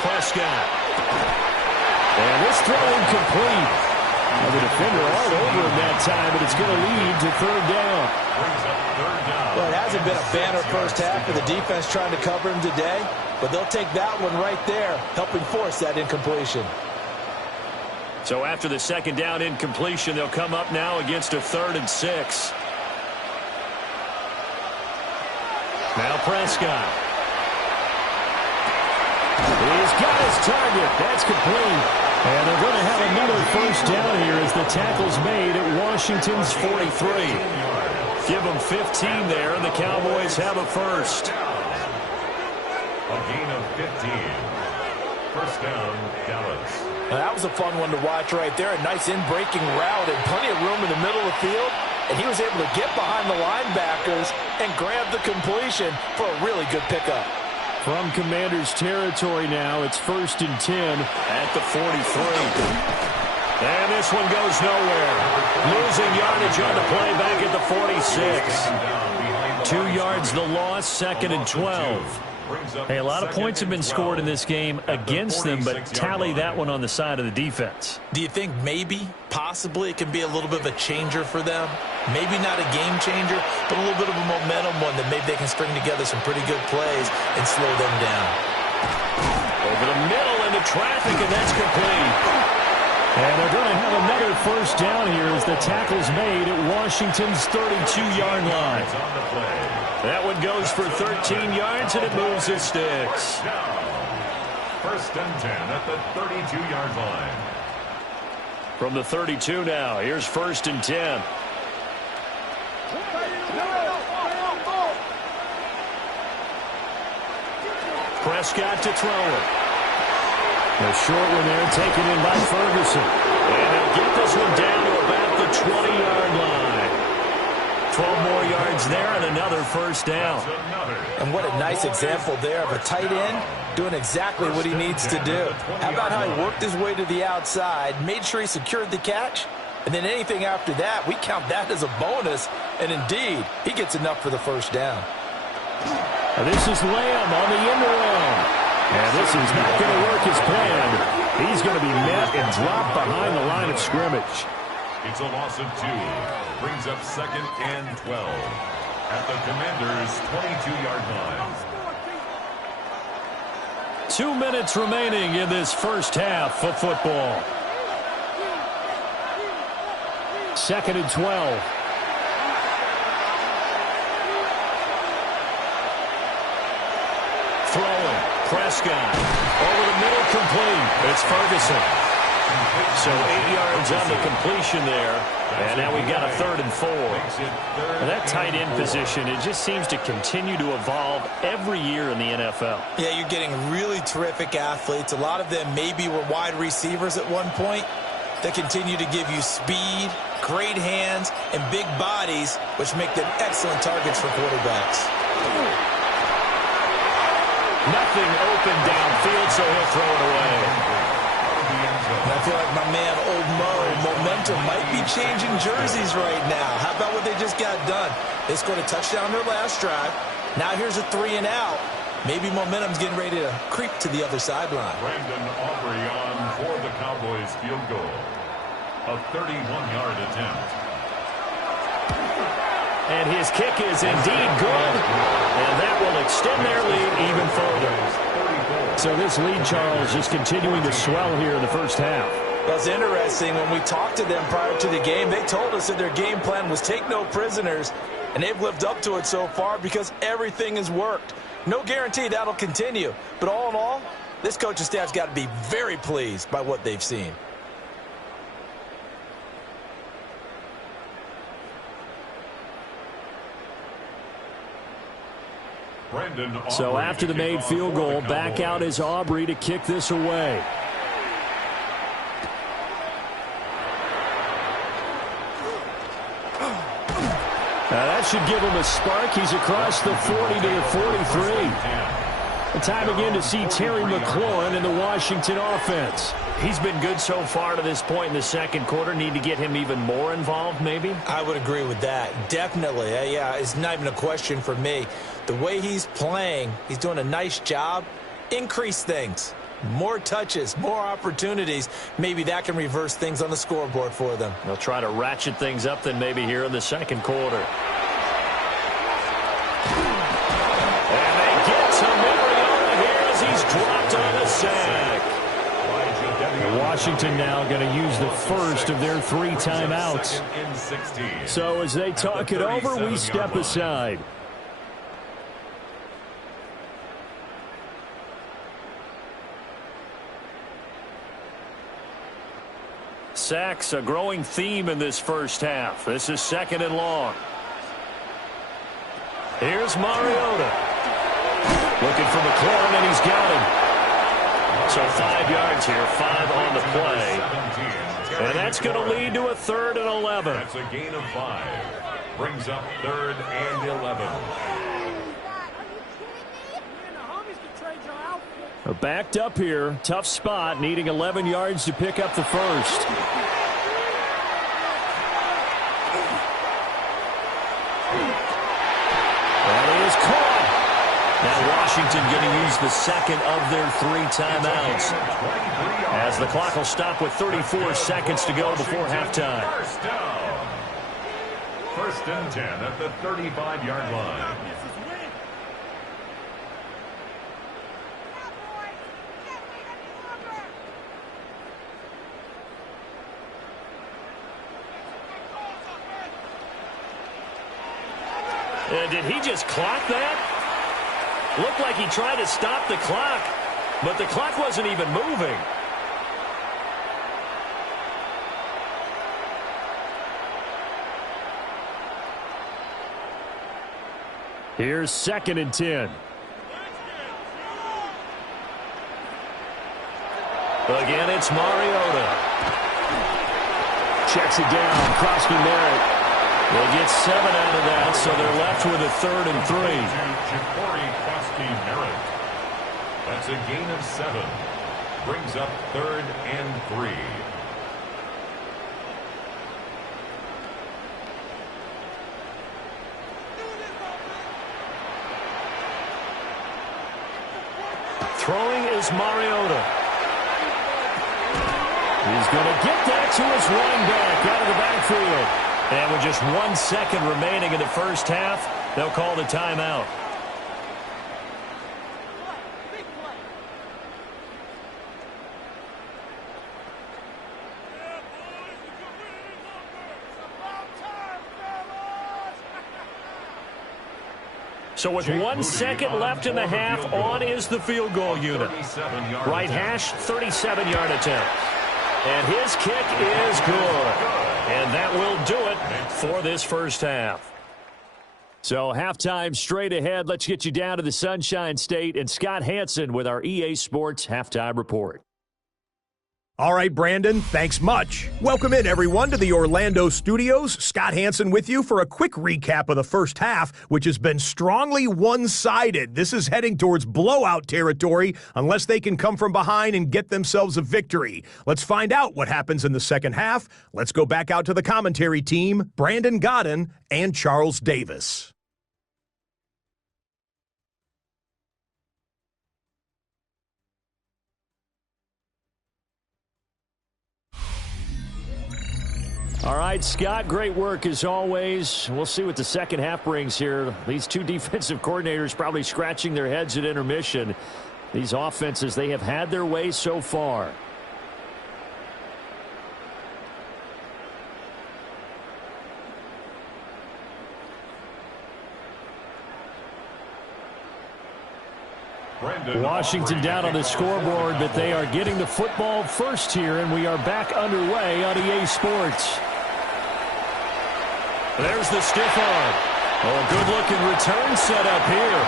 Prescott. And this throw incomplete. Now the defender all over him that time, but it's going to lead to 3rd down. Well, it hasn't been a banner first half for the defense trying to cover him today, but they'll take that one right there, helping force that incompletion. So after the 2nd down incompletion, they'll come up now against a 3rd and 6. Now Prescott. He's got his target. That's complete. And they're going to have another 1st down here as the tackle's made at Washington's 43. Give them 15 there, and the Cowboys have a 1st. A gain of 15. 1st down, Dallas. Now, that was a fun one to watch right there. A nice in-breaking route and plenty of room in the middle of the field. And he was able to get behind the linebackers and grab the completion for a really good pickup. From Commander's territory now, it's 1st and 10 at the 43. And this one goes nowhere. Losing yardage on the play back at the 46. 2 yards the loss, 2nd and 12. Hey, a lot of points have been scored in this game against them, but tally that one on the side of the defense. Do you think maybe, possibly, it can be a little bit of a changer for them? Maybe not a game changer, but a little bit of a momentum one that maybe they can string together some pretty good plays and slow them down. Over the middle into traffic, and that's complete. And they're going to have another 1st down here as the tackle's made at Washington's 32-yard line. That one goes for 13 yards, and it moves the sticks. 1st and 10 at the 32-yard line. From the 32 now, here's 1st and 10. Prescott to throw it. A short one there taken in by Ferguson. And they'll get this one down to about the 20-yard line. 12 more yards there and another 1st down. And what a nice example there of a tight end doing exactly what he needs to do. How about how he worked his way to the outside, made sure he secured the catch, and then anything after that, we count that as a bonus. And indeed, he gets enough for the 1st down. And this is Lamb on the end around. And this is not going to work as planned. He's going to be met and dropped behind the line of scrimmage. It's a loss of 2. Brings up 2nd and 12 at the Commanders' 22-yard line. 2 minutes remaining in this 1st half of football. 2nd and 12. Throwing. Prescott. Over the middle, complete. It's Ferguson. So 8 yards on the completion there. And now we've got a 3rd and 4. And that tight end position, it just seems to continue to evolve every year in the NFL. Yeah, you're getting really terrific athletes. A lot of them maybe were wide receivers at one point. They continue to give you speed, great hands, and big bodies, which make them excellent targets for quarterbacks. Nothing open downfield, so he'll throw it away. And I feel like my man, Old Mo, momentum might be changing jerseys right now. How about what they just got done? They scored a touchdown their last drive. Now here's a 3 and out. Maybe momentum's getting ready to creep to the other sideline. Brandon Aubrey on for the Cowboys field goal. A 31-yard attempt. And his kick is indeed good. And that will extend their lead even further. So this lead, Charles, is continuing to swell here in the first half. Well, it's interesting. When we talked to them prior to the game, they told us that their game plan was take no prisoners. And they've lived up to it so far because everything has worked. No guarantee that'll continue. But all in all, this coaching staff's got to be very pleased by what they've seen. So after the made field goal, back out is Aubrey to kick this away. Now that should give him a spark. He's across the 40 to the 43. And time again to see Terry McLaurin in the Washington offense. He's been good so far to this point in the second quarter. Need to get him even more involved, maybe? I would agree with that. Definitely. Yeah, it's not even a question for me. The way he's playing, he's doing a nice job. Increase things. More touches, more opportunities. Maybe that can reverse things on the scoreboard for them. They'll try to ratchet things up then maybe here in the second quarter. And they get to Mariota here as he's dropped on the sack. Washington now going to use the first of their 3 timeouts. So as they talk it over, we step aside. Sacks, a growing theme in this first half. This is 2nd and long. Here's Mariota. Looking for McLaurin, and he's got him. So 5 yards here, 5 on the play. And that's going to lead to a 3rd and 11. That's a gain of 5. Brings up 3rd and 11. We're backed up here. Tough spot, needing 11 yards to pick up the first. That is caught. Now Washington going to use the second of their 3 timeouts, as the clock will stop with 34 seconds to go before halftime. First down. 1st and 10 at the 35-yard line. Did he just clock that? Looked like he tried to stop the clock, but the clock wasn't even moving. Here's 2nd and 10. Again, it's Mariota. Checks it down. Crosby Merritt. They get 7 out of that, so they're left with a 3rd and 3. That's a gain of 7. Brings up 3rd and 3. Throwing is Mariota. He's going to get that to his running back out of the backfield. And with just 1 second remaining in the first half, they'll call the timeout. So with 1 second left in the half, on is the field goal unit. Right hash, 37-yard attempt. And his kick is good. And that will do it for this first half. So halftime straight ahead. Let's get you down to the Sunshine State and Scott Hansen with our EA Sports Halftime Report. All right, Brandon, thanks much. Welcome in, everyone, to the Orlando studios. Scott Hansen with you for a quick recap of the first half, which has been strongly one-sided. This is heading towards blowout territory unless they can come from behind and get themselves a victory. Let's find out what happens in the second half. Let's go back out to the commentary team, Brandon Godden and Charles Davis. All right, Scott, great work as always. We'll see what the second half brings here. These two defensive coordinators probably scratching their heads at intermission. These offenses, they have had their way so far. Washington down on the scoreboard, but they are getting the football first here, and we are back underway on EA Sports. There's the stiff arm. Oh, a good-looking return set up here.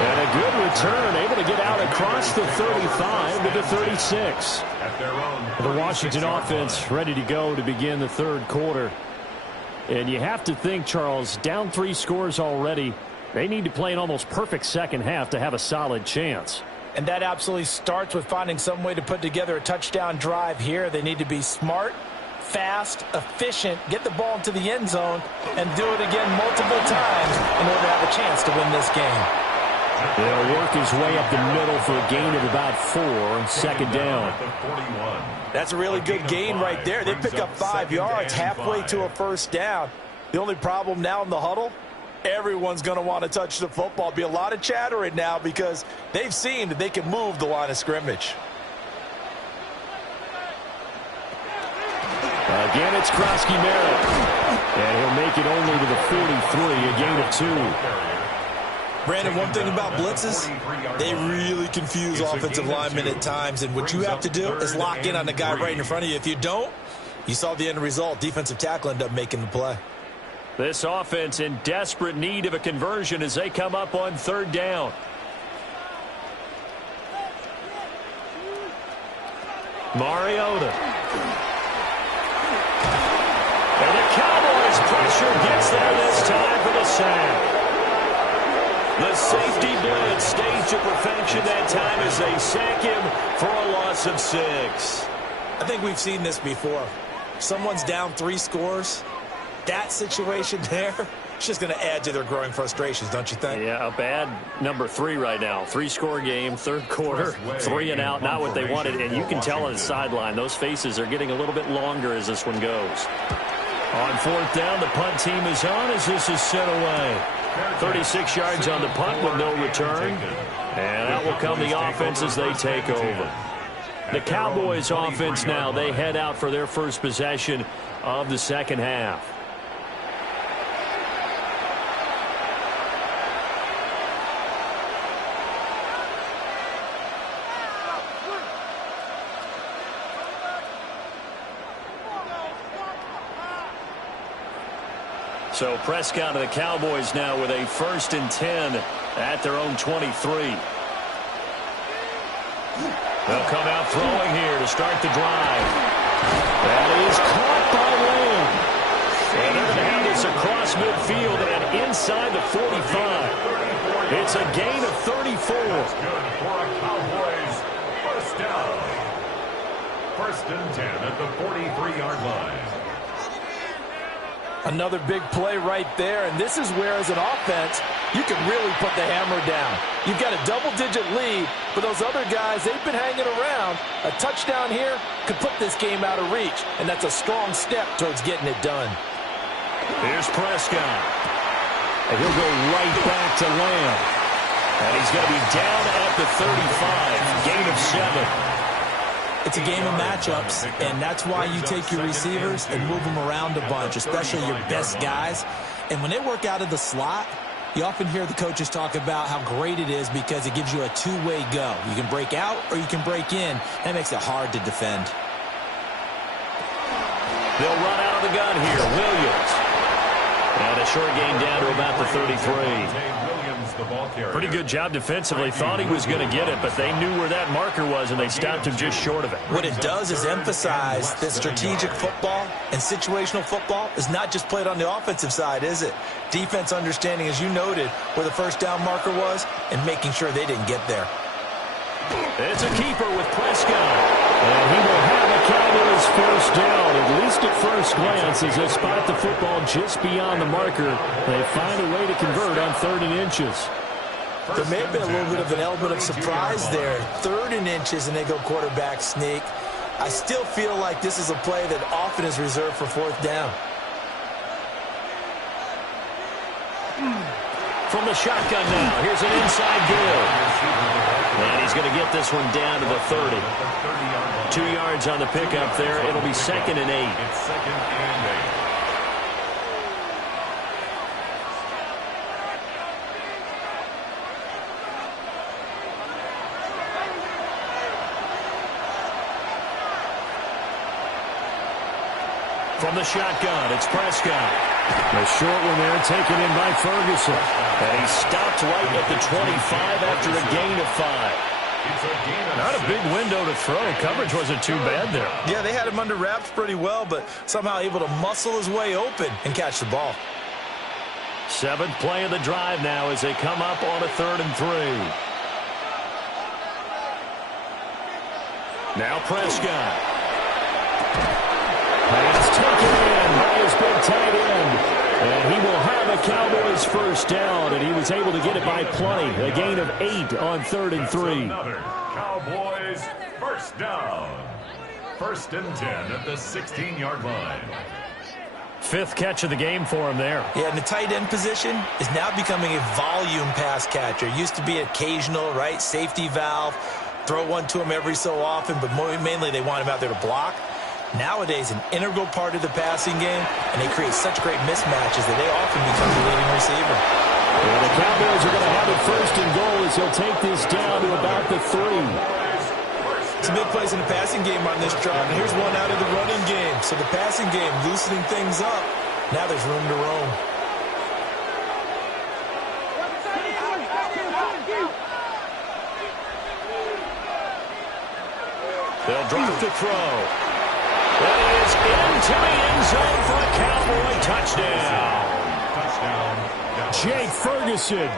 And a good return, able to get out across the 35 to the 36. The Washington offense ready to go to begin the third quarter. And you have to think, Charles, down 3 scores already. They need to play an almost perfect second half to have a solid chance. And that absolutely starts with finding some way to put together a touchdown drive here. They need to be smart, fast, efficient, get the ball into the end zone, and do it again multiple times in order to have a chance to win this game. They'll work his way up the middle for a gain of about 4, second down. That's a really good gain right there. They pick up 5 yards halfway to a first down. The only problem now in the huddle, everyone's going to want to touch the football. Be a lot of chattering now because they've seen that they can move the line of scrimmage. Again, it's Krosky Merritt. And he'll make it only to the 43, a gain of 2. Brandon, one thing about blitzes, they really confuse offensive linemen at times. And what you have to do is lock in on the guy right in front of you. If you don't, you saw the end result. Defensive tackle ended up making the play. This offense in desperate need of a conversion as they come up on third down. Mariota. And the Cowboys pressure gets there this time for the sack. The safety blitz staged to perfection that time as they sack him for a loss of 6. I think we've seen this before. Someone's down 3 scores. That situation there, it's just going to add to their growing frustrations, don't you think? Yeah, a bad number 3 right now. 3-score game, third quarter, 3 and out, not what they wanted. And you can tell on the sideline, those faces are getting a little bit longer as this one goes. On fourth down, the punt team is on as this is sent away. 36 yards on the punt with no return. And out will come the offense as they take over. The Cowboys offense now, they head out for their first possession of the second half. So Prescott of the Cowboys now with a 1st and 10 at their own 23. They'll come out throwing here to start the drive. That is caught by Lamb. And they're going to have this across midfield and inside the 45. It's a gain of 34. That's good for a Cowboys first down. 1st and 10 at the 43-yard line. Another big play right there, and this is where, as an offense, you can really put the hammer down. You've got a double-digit lead, but those other guys, they've been hanging around. A touchdown here could put this game out of reach, and that's a strong step towards getting it done. Here's Prescott. And he'll go right back to Lamb. And he's going to be down at the 35, gain of 7. It's a game of matchups, and that's why you take your receivers and move them around a bunch, especially your best guys. And when they work out of the slot, you often hear the coaches talk about how great it is because it gives you a two-way go. You can break out or you can break in. That makes it hard to defend. They'll run out of the gun here. Williams. And a short gain down to about the 33. Pretty good job defensively. Thought he was going to get it, but they knew where that marker was, and they stopped him just short of it. What it does is emphasize that strategic football and situational football is not just played on the offensive side, is it? Defense understanding, as you noted, where the first down marker was and making sure they didn't get there. It's a keeper with Prescott. And he will have a Cowboys first down, at least at first glance, as they spot the football just beyond the marker. They find a way to convert on 3rd and inches. There may have been a little bit of an element of surprise there. 3rd and inches, and they go quarterback sneak. I still feel like this is a play that often is reserved for 4th down. From the shotgun now, here's an inside give. And he's going to get this one down to the 30. 2 yards on the pickup there. It'll be 2nd and 8. It's 2nd and 8. From the shotgun, it's Prescott. The short one there taken in by Ferguson. And he stopped right at the 25 after a gain of 5. Not a big window to throw. Coverage wasn't too bad there. Yeah, they had him under wraps pretty well, but somehow able to muscle his way open and catch the ball. 7th play of the drive now as they come up on a 3rd and 3. Now Prescott. Pass taken in by his big tight end. And he will have a Cowboys first down, and he was able to get it by plenty. A gain of 8 on 3rd and 3. Another Cowboys first down. 1st and 10 at the 16-yard line. 5th catch of the game for him there. Yeah, and the tight end position is now becoming a volume pass catcher. Used to be occasional, right, safety valve. Throw one to him every so often, but mainly they want him out there to block. Nowadays, an integral part of the passing game, and they create such great mismatches that they often become the leading receiver. Well, the Cowboys are going to have it 1st and goal as he'll take this down to about the 3. Some big plays in the passing game on this drive, and here's one out of the running game. So the passing game loosening things up. Now there's room to roam. They'll drop the throw. That is into the end zone for a Cowboy touchdown. Jake Ferguson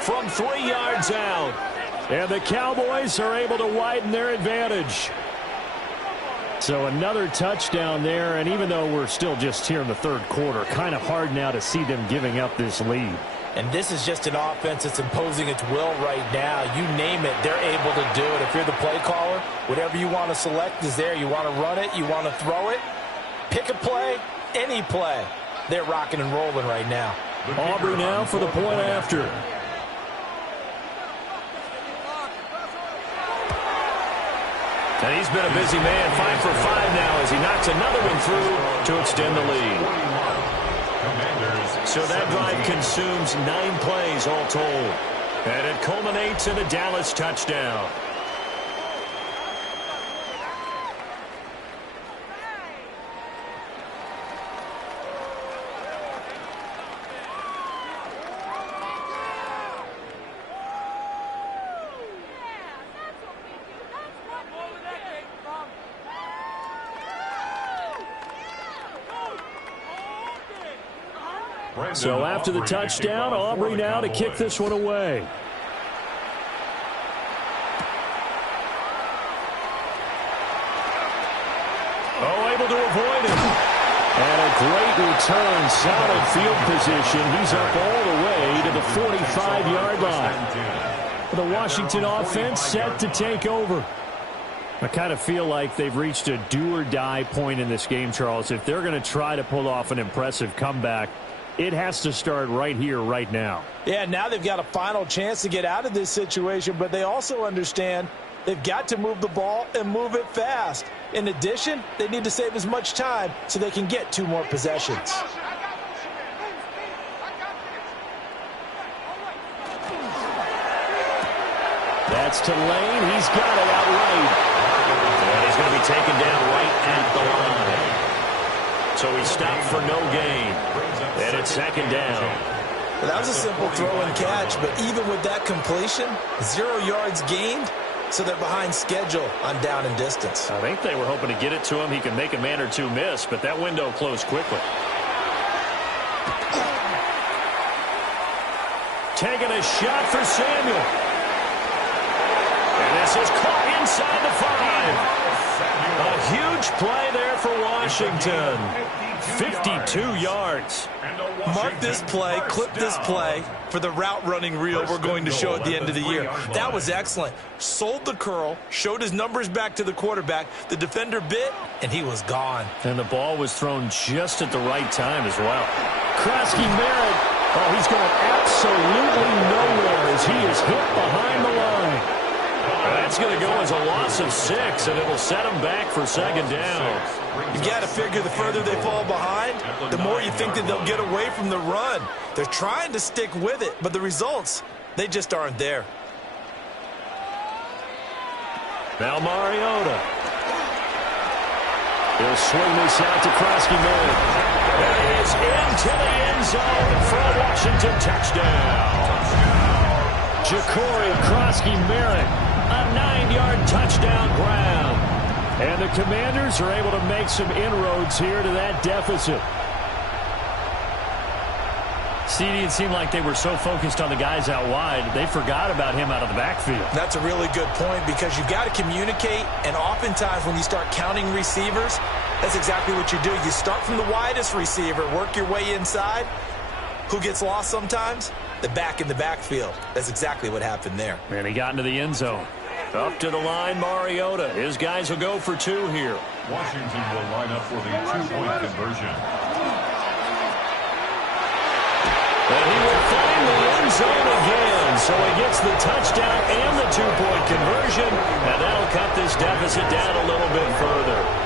from 3 yards out. And the Cowboys are able to widen their advantage. So another touchdown there, and even though we're still just here in the 3rd quarter, kind of hard now to see them giving up this lead. And this is just an offense that's imposing its will right now. You name it, they're able to do it. If you're the play caller, whatever you want to select is there. You want to run it, you want to throw it, pick a play, any play. They're rocking and rolling right now. Aubrey now for the point after. And he's been a busy man, 5 for 5 now as he knocks another one through to extend the lead. So that drive consumes 9 plays all told. And it culminates in a Dallas touchdown. So after the touchdown, Aubrey now to kick this one away. Oh, able to avoid it. And a great return, solid field position. He's up all the way to the 45-yard line. The Washington offense set to take over. I kind of feel like they've reached a do-or-die point in this game, Charles. If they're going to try to pull off an impressive comeback, it has to start right here, right now. Yeah, now they've got a final chance to get out of this situation, but they also understand they've got to move the ball and move it fast. In addition, they need to save as much time so they can get 2 more possessions. That's to Lane. He's got it outright. And he's going to be taken down right at the line. So he stopped for no gain. And it's second down. Well, that was a simple throw and catch, but even with that completion, 0 yards gained, so they're behind schedule on down and distance. I think they were hoping to get it to him. He could make a man or two miss, but that window closed quickly. Taking a shot for Samuel. And this is caught inside the 5. A huge play there for Washington. 52 yards. Mark this play, clip this play for the route running reel we're going to show at the end of the year. That was excellent. Sold the curl, showed his numbers back to the quarterback. The defender bit, and he was gone. And the ball was thrown just at the right time as well. Krosky Merritt, oh, he's going absolutely nowhere as he is hit behind the line. That's going to go as a loss of 6, and it'll set him back for second down. You've got to figure the further they fall behind, the more you think that they'll get away from the run. They're trying to stick with it, but the results, they just aren't there. Now Mariota. He'll swing this out to Krosky Merritt. And it is into the end zone for a Washington touchdown. Ja'Cory Krosky Merritt, a 9-yard touchdown grab. And the Commanders are able to make some inroads here to that deficit. CD, it seemed like they were so focused on the guys out wide, they forgot about him out of the backfield. That's a really good point because you've got to communicate, and oftentimes when you start counting receivers, that's exactly what you do. You start from the widest receiver, work your way inside. Who gets lost sometimes? The back in the backfield. That's exactly what happened there. And he got into the end zone. Up to the line, Mariota. His guys will go for 2 here. Washington will line up for the 2-point conversion. And he will find the end zone again. So he gets the touchdown and the 2-point conversion. And that'll cut this deficit down a little bit further.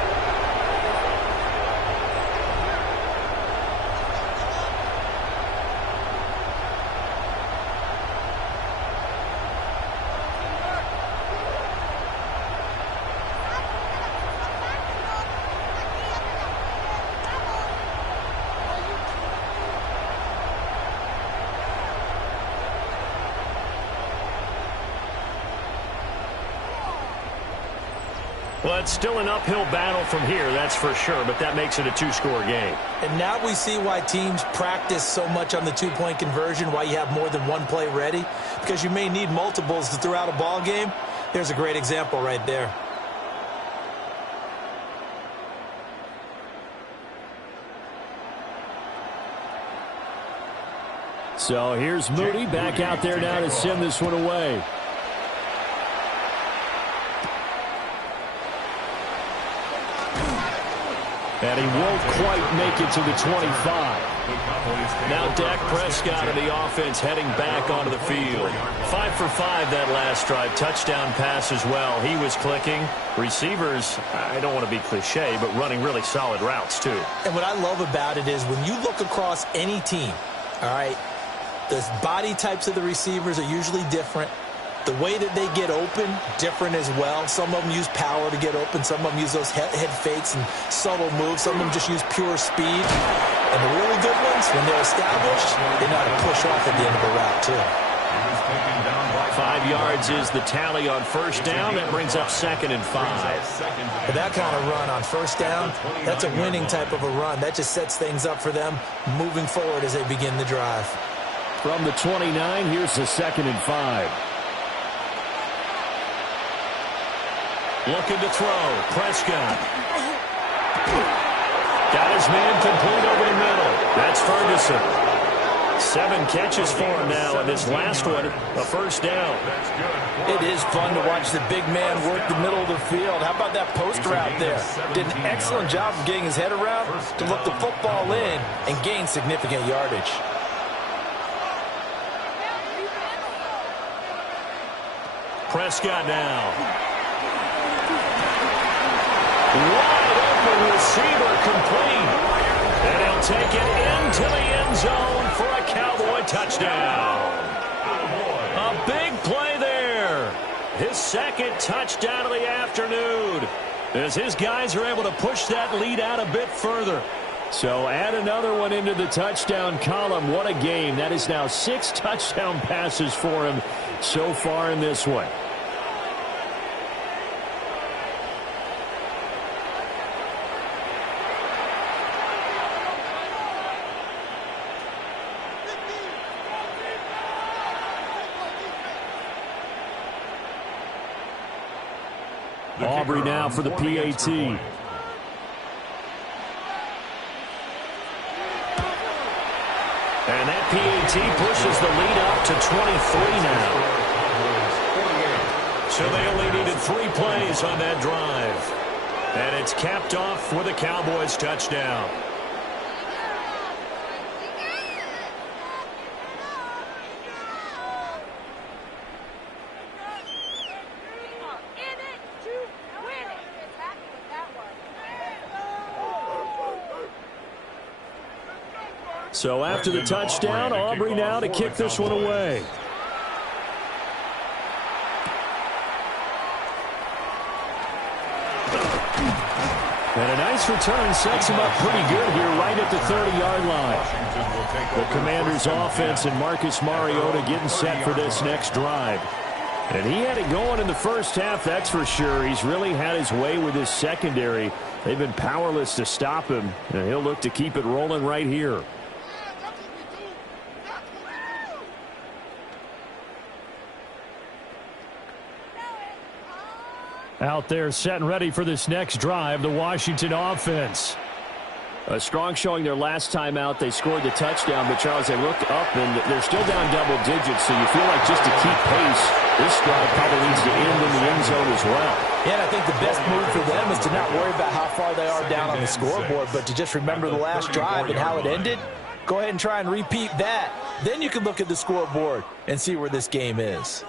Well, it's still an uphill battle from here, that's for sure, but that makes it a 2-score game. And now we see why teams practice so much on the 2-point conversion, why you have more than one play ready, because you may need multiples to throw out a ball game. There's a great example right there. So here's Moody back out there now to send this one away. And he won't quite make it to the 25. Now Dak Prescott of the offense heading back onto the field. 5 for 5 that last drive. Touchdown pass as well. He was clicking. Receivers, I don't want to be cliche, but running really solid routes too. And what I love about it is when you look across any team, all right, the body types of the receivers are usually different. The way that they get open, different as well. Some of them use power to get open. Some of them use those head fakes and subtle moves. Some of them just use pure speed. And the really good ones, when they're established, they know how to push off at the end of a route, too. 5 yards is the tally on first down. That brings up 2nd and 5. But that kind of run on first down, that's a winning type of a run. That just sets things up for them moving forward as they begin the drive. From the 29, here's the 2nd and 5. Looking to throw. Prescott. Got his man complete over the middle. That's Ferguson. 7 catches for him now, and this last one, a first down. It is fun to watch the big man work the middle of the field. How about that post route there? Did an excellent job of getting his head around to look the football in and gain significant yardage. Prescott now. Wide open receiver complete. And he'll take it into the end zone for a Cowboy touchdown. A big play there. His 2nd touchdown of the afternoon. As his guys are able to push that lead out a bit further. So add another one into the touchdown column. What a game. That is now 6 touchdown passes for him so far in this one. Aubrey now for the PAT. And that PAT pushes the lead up to 23 now. So they only needed 3 plays on that drive. And it's capped off with a Cowboys touchdown. So after the touchdown, Aubrey now to kick this one away. And a nice return sets him up pretty good here right at the 30-yard line. The Commanders' offense and Marcus Mariota getting set for this next drive. And he had it going in the first half, that's for sure. He's really had his way with his secondary. They've been powerless to stop him. And he'll look to keep it rolling right here. Out there set and ready for this next drive, the Washington offense. A strong showing their last time out. They scored the touchdown, but Charles, they looked up and they're still down double digits, so you feel like just to keep pace, this drive probably needs to end in the end zone as well. Yeah, and I think the best move for them is to not worry about how far they are down on the scoreboard, but to just remember the last drive and how it ended. Go ahead and try and repeat that. Then you can look at the scoreboard and see where this game is.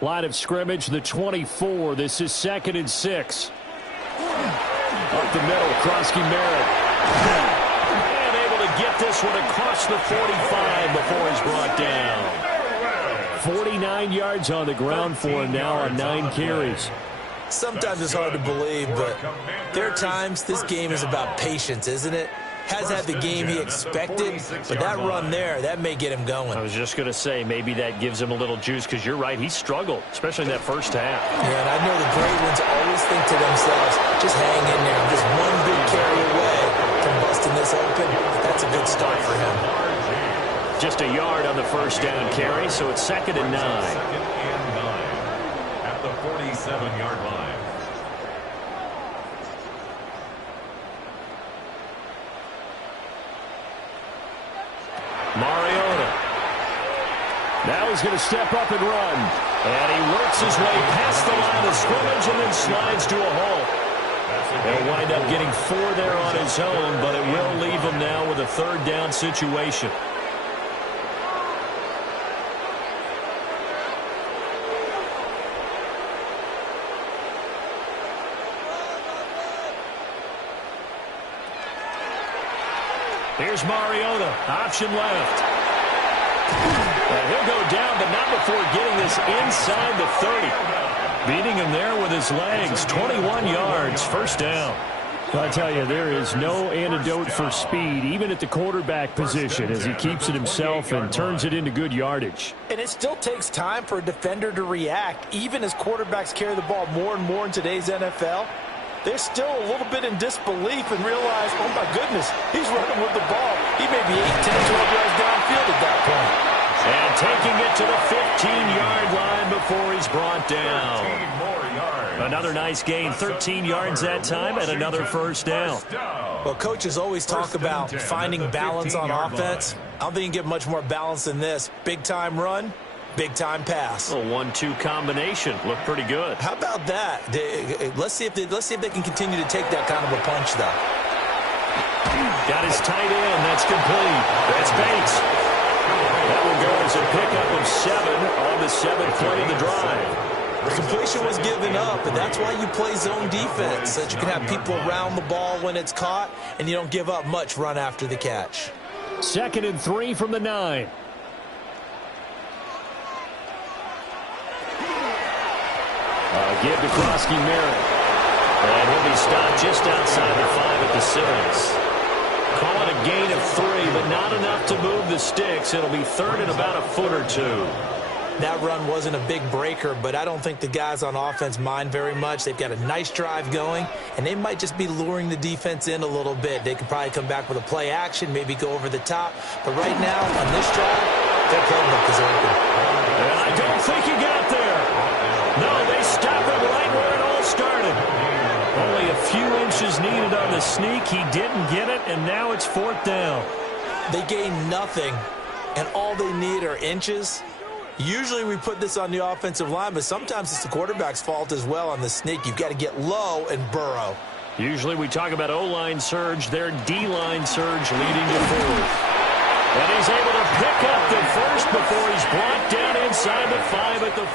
Line of scrimmage, the 24. This is 2nd and 6. Up the middle, Krosky Merritt. And able to get this one across the 45 before he's brought down. 49 yards on the ground for him now on 9 carries. Sometimes it's hard to believe, but there are times this game is about patience, isn't it? Has had the game he expected, but that run there, that may get him going. I was just going to say, maybe that gives him a little juice, because you're right, he struggled, especially in that first half. Yeah, and I know the great ones always think to themselves, just hang in there, just one big carry away from busting this open. That's a good start for him. Just a yard on the first down carry, so it's 2nd and 9. 2nd and 9 at the 47-yard line. Mariota. Now he's going to step up and run. And he works his way past the line of scrimmage and then slides to a halt. He'll wind up getting 4 there on his own, but it will leave him now with a 3rd down situation. Here's Mariota, option left. And he'll go down, but not before getting this inside the 30. Beating him there with his legs, 21 yards, 1st down. I tell you, there is no antidote for speed, even at the quarterback position, as he keeps it himself and turns it into good yardage. And it still takes time for a defender to react, even as quarterbacks carry the ball more and more in today's NFL. They're still a little bit in disbelief and realize, oh, my goodness, he's running with the ball. He may be 8, 10, 12 yards downfield at that point. And taking it to the 15-yard line before he's brought down. 15 more yards. Another nice gain, 13 yards that time, and another 1st down. Well, coaches always talk about finding balance on offense. I don't think you can get much more balance than this. Big-time run, big-time pass. A 1-2 combination. Looked pretty good. How about that? Let's see if they can continue to take that kind of a punch, though. Got his tight end. That's complete. That's Bates. That will go as a pickup of 7 on the 7th play of the drive. The completion was given up, and that's why you play zone defense, so that you can have people around the ball when it's caught, and you don't give up much run after the catch. 2nd and 3 from the 9. Give to Krosky Merritt. And he'll be stopped just outside the 5 at the 6. Call it a gain of 3, but not enough to move the sticks. It'll be third and about a foot or two. That run wasn't a big breaker, but I don't think the guys on offense mind very much. They've got a nice drive going, and they might just be luring the defense in a little bit. They could probably come back with a play action, maybe go over the top. But right now, on this drive, their playbook is open. And I don't think he got there. No, they stopped him right where it all started. Only a few inches needed on the sneak. He didn't get it, and now it's fourth down. They gain nothing, and all they need are inches. Usually we put this on the offensive line, but sometimes it's the quarterback's fault as well on the sneak. You've got to get low and burrow. Usually we talk about O-line surge. Their D-line surge leading to fourth. And he's able to pick up the first before he's brought down inside the 5 at the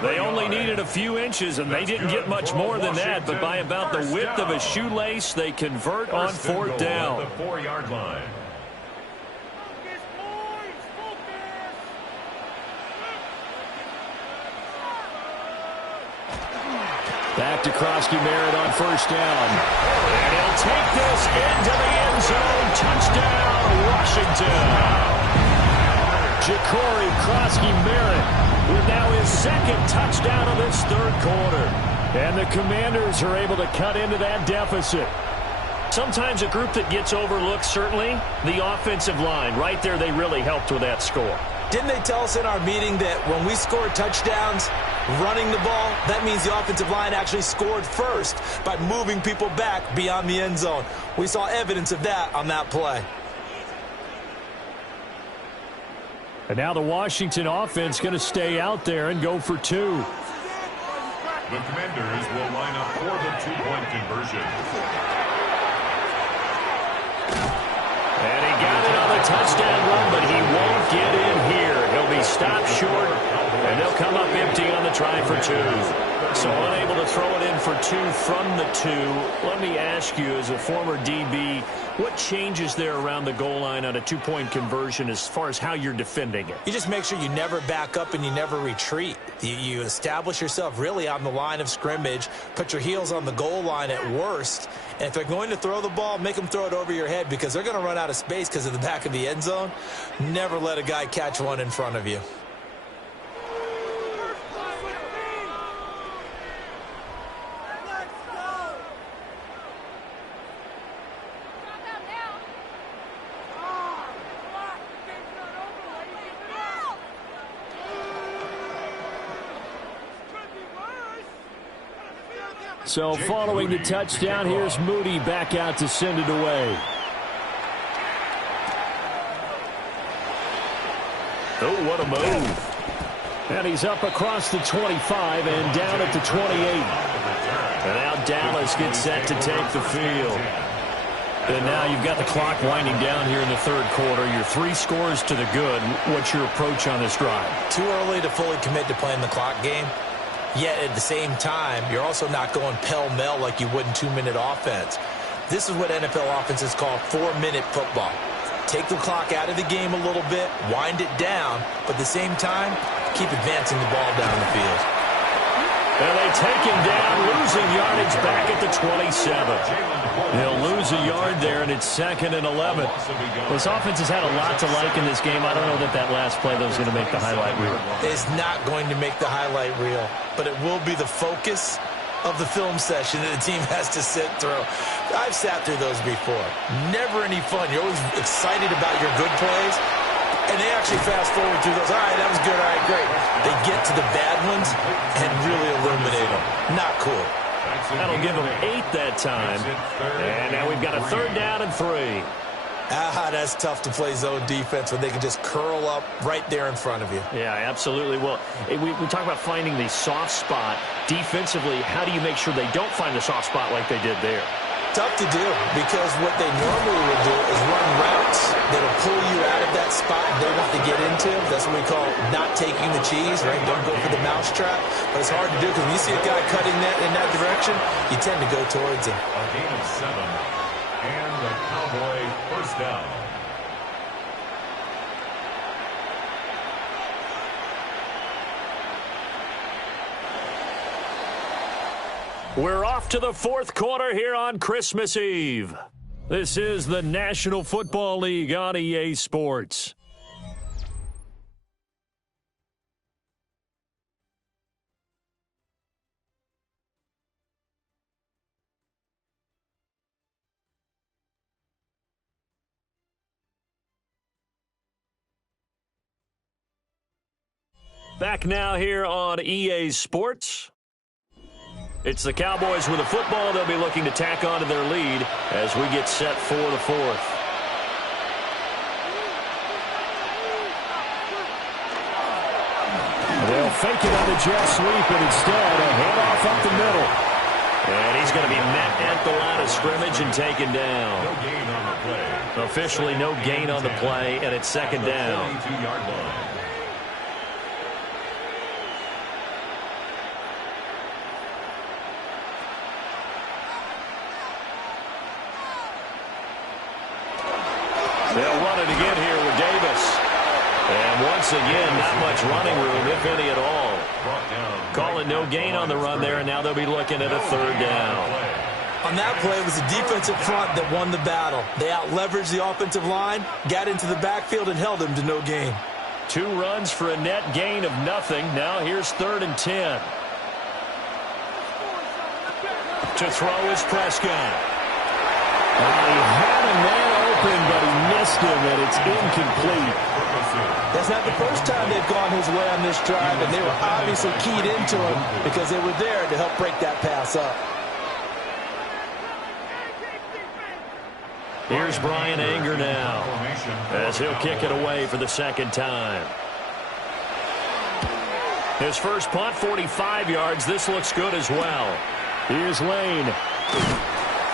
4. They only needed a few inches, and they didn't get much more than that. But by about the width of a shoelace, they convert on fourth down. The 4-yard line. Back to Krosky-Merritt on first down. And he'll take this into the end zone. Touchdown, Washington. Ja'Cory Krosky-Merritt with now his second touchdown of this third quarter. And the Commanders are able to cut into that deficit. Sometimes a group that gets overlooked, certainly, the offensive line. Right there, they really helped with that score. Didn't they tell us in our meeting that when we score touchdowns running the ball, that means the offensive line actually scored first by moving people back beyond the end zone? We saw evidence of that on that play. And now the Washington offense going to stay out there and go for 2. The Commanders will line up for the 2-point conversion. And he got it on the touchdown run, but he won't get in here. He'll be stopped short, and they'll come up empty on the try for 2. So unable to throw it in for 2 from the 2. Let me ask you, as a former DB, what changes there around the goal line on a 2-point conversion as far as how you're defending it? You just make sure you never back up and you never retreat. You establish yourself really on the line of scrimmage, put your heels on the goal line at worst, and if they're going to throw the ball, make them throw it over your head because they're going to run out of space because of the back of the end zone. Never let a guy catch one in front of you. So following the touchdown, here's Moody back out to send it away. Oh, what a move. And he's up across the 25 and down at the 28. And now Dallas gets set to take the field. And now you've got the clock winding down here in the third quarter. Your 3 scores to the good. What's your approach on this drive? Too early to fully commit to playing the clock game. Yet at the same time, you're also not going pell-mell like you would in 2-minute offense. This is what NFL offenses call 4-minute football. Take the clock out of the game a little bit, wind it down, but at the same time, keep advancing the ball down the field. And they take him down, losing yardage back at the 27. They'll lose a yard there, and it's 2nd and 11. This offense has had a lot to like in this game. I don't know that last play, though, is going to make the highlight reel. It's not going to make the highlight reel, but it will be the focus of the film session that the team has to sit through. I've sat through those before. Never any fun. You're always excited about your good plays, and they actually fast forward through those. All right, that was good. All right, great. They get to the bad ones and really illuminate them. Not cool. That'll give them 8 that time. And now we've got a 3rd down and 3. That's tough to play zone defense when they can just curl up right there in front of you. Yeah, absolutely. Well, we talk about finding the soft spot. Defensively, how do you make sure they don't find the soft spot like they did there? Tough to do because what they normally would do is run routes that'll pull you out of that spot they want to get into. That's what we call not taking the cheese, right? Don't go for the mousetrap. But it's hard to do because when you see a guy cutting that in that direction, you tend to go towards him. A gain of 7, and the Cowboy first down. We're off to the 4th quarter here on Christmas Eve. This is the National Football League on EA Sports. Back now here on EA Sports. It's the Cowboys with the football. They'll be looking to tack on to their lead as we get set for the fourth. They'll fake it on the jet sweep, and instead a handoff up the middle. And he's going to be met at the line of scrimmage and taken down. No gain on the play. Officially no gain on the play, and it's second down. 32-yard line. They'll run it again here with Davis. And once again, not much running room, if any at all. Calling no gain on the run there, and now they'll be looking at a third down. On that play, it was the defensive front that won the battle. They out-leveraged the offensive line, got into the backfield, and held them to no gain. 2 runs for a net gain of nothing. Now here's 3rd and 10. To throw is Prescott. He had a man open, but he missed him, and it's incomplete. That's not the first time they've gone his way on this drive, and they were obviously keyed into him because they were there to help break that pass up. Here's Brian Anger now as he'll kick it away for the second time. His first punt, 45 yards. This looks good as well. Here's Lane.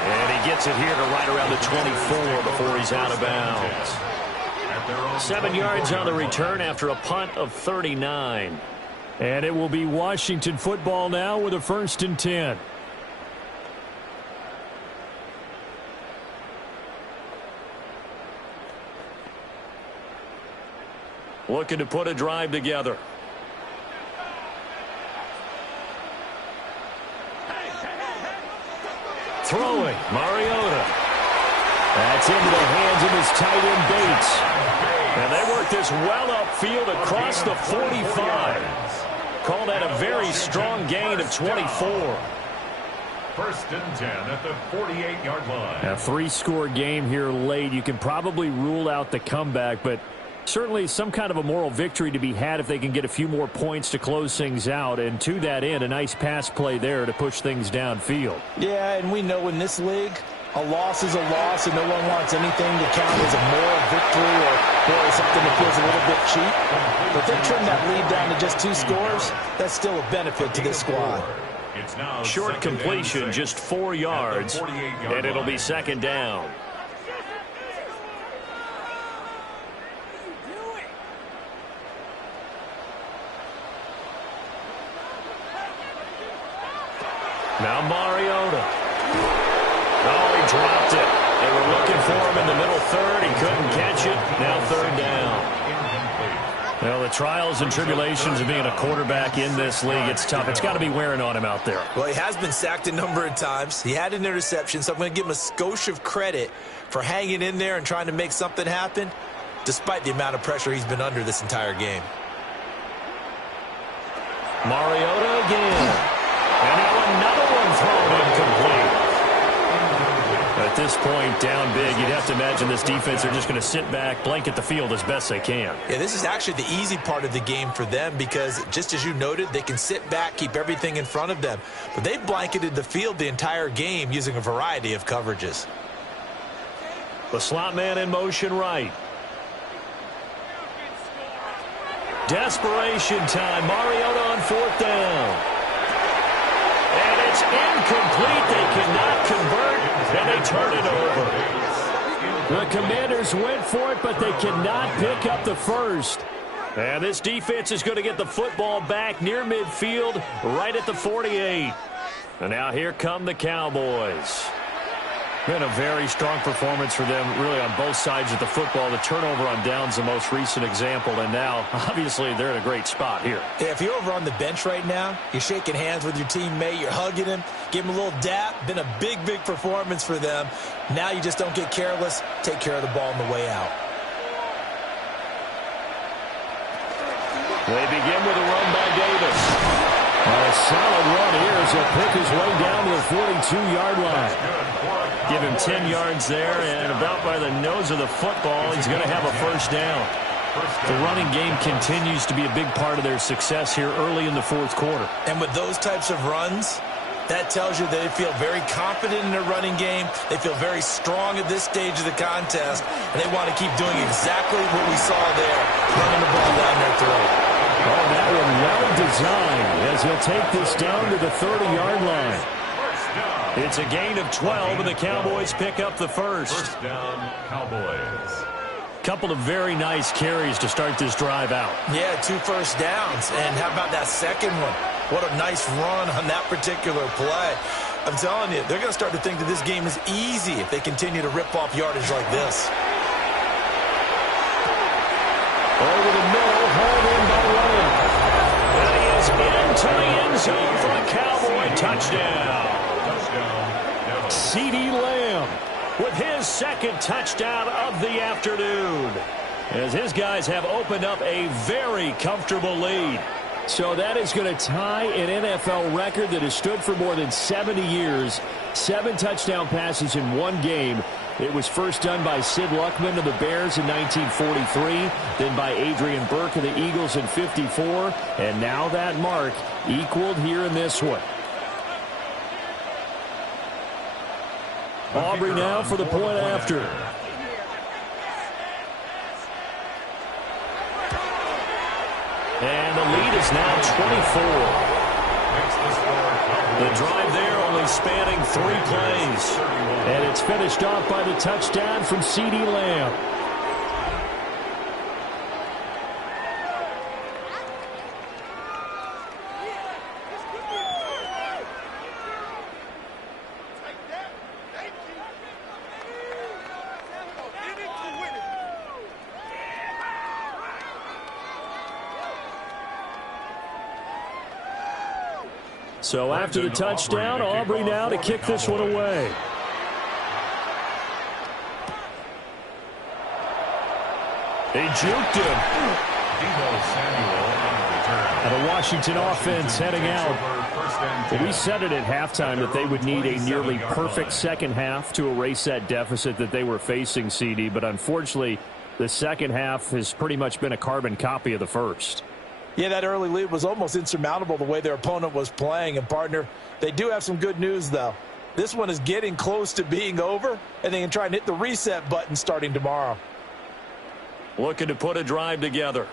And he gets it here to right around the 24 before he's out of bounds. 7 yards on the return after a punt of 39. And it will be Washington football now with a 1st and 10. Looking to put a drive together. Throwing, Mariota. That's into the hands of his tight end, Bates. And they work this well upfield across the 45. Call that a very strong gain of 24. 1st and 10 at the 48-yard line. A 3-score game here late. You can probably rule out the comeback, but certainly some kind of a moral victory to be had if they can get a few more points to close things out. And to that end, a nice pass play there to push things downfield. Yeah, and we know in this league, a loss is a loss, and no one wants anything to count as a moral victory or something that feels a little bit cheap. But if they trim that lead down to just 2 scores, that's still a benefit to this squad. It's now short completion, just 4 yards, and it'll be second down. Now Mariota. Oh, he dropped it. They were looking for him in the middle third. He couldn't catch it. Now 3rd down. Well, the trials and tribulations of being a quarterback in this league, it's tough. It's got to be wearing on him out there. Well, he has been sacked a number of times. He had an interception, so I'm going to give him a skosh of credit for hanging in there and trying to make something happen, despite the amount of pressure he's been under this entire game. Mariota again. And now another one thrown incomplete. At this point, down big, you'd have to imagine this defense are just going to sit back, blanket the field as best they can. Yeah, this is actually the easy part of the game for them because, just as you noted, they can sit back, keep everything in front of them. But they've blanketed the field the entire game using a variety of coverages. The slot man in motion right. Desperation time. Mariota on 4th down. And it's incomplete. They cannot convert, and they turn it over. The Commanders went for it, but they cannot pick up the first. And this defense is going to get the football back near midfield, right at the 48. And now here come the Cowboys. Been a very strong performance for them, really, on both sides of the football. The turnover on downs, the most recent example, and now, obviously, they're in a great spot here. Yeah, if you're over on the bench right now, you're shaking hands with your teammate, you're hugging him, give him a little dap. Been a big, big performance for them. Now you just don't get careless. Take care of the ball on the way out. They begin with a run by Davis. A solid run here as he'll pick his way down to the 42-yard line. Give him 10 yards there, and about by the nose of the football, he's going to have a first down. The running game continues to be a big part of their success here early in the fourth quarter. And with those types of runs, that tells you they feel very confident in their running game. They feel very strong at this stage of the contest, and they want to keep doing exactly what we saw there, running the ball down their throat. Oh, that one well designed as he'll take this down to the 30-yard line. It's a gain of 12, and the Cowboys pick up the first. First down, Cowboys. Couple of very nice carries to start this drive out. Yeah, 2 first downs. And how about that second one? What a nice run on that particular play. I'm telling you, they're going to start to think that this game is easy if they continue to rip off yardage like this. Over the middle, hauled in by Williams. And he is into the end zone for a Cowboy touchdown. CeeDee Lamb with his second touchdown of the afternoon, as his guys have opened up a very comfortable lead. So that is going to tie an NFL record that has stood for more than 70 years. 7 touchdown passes in one game. It was first done by Sid Luckman of the Bears in 1943, then by Adrian Burke of the Eagles in 54, and now that mark equaled here in this one. Aubrey now for the point after. And the lead is now 24. The drive there only spanning 3 plays. And it's finished off by the touchdown from CeeDee Lamb. So after the touchdown, Aubrey now to kick this one away. They juked him. And the Washington offense heading out. Well, we said it at halftime that they would need a nearly perfect second half to erase that deficit that they were facing, CD. But unfortunately, the second half has pretty much been a carbon copy of the first. Yeah, that early lead was almost insurmountable the way their opponent was playing. And, partner, they do have some good news, though. This one is getting close to being over, and they can try and hit the reset button starting tomorrow. Looking to put a drive together.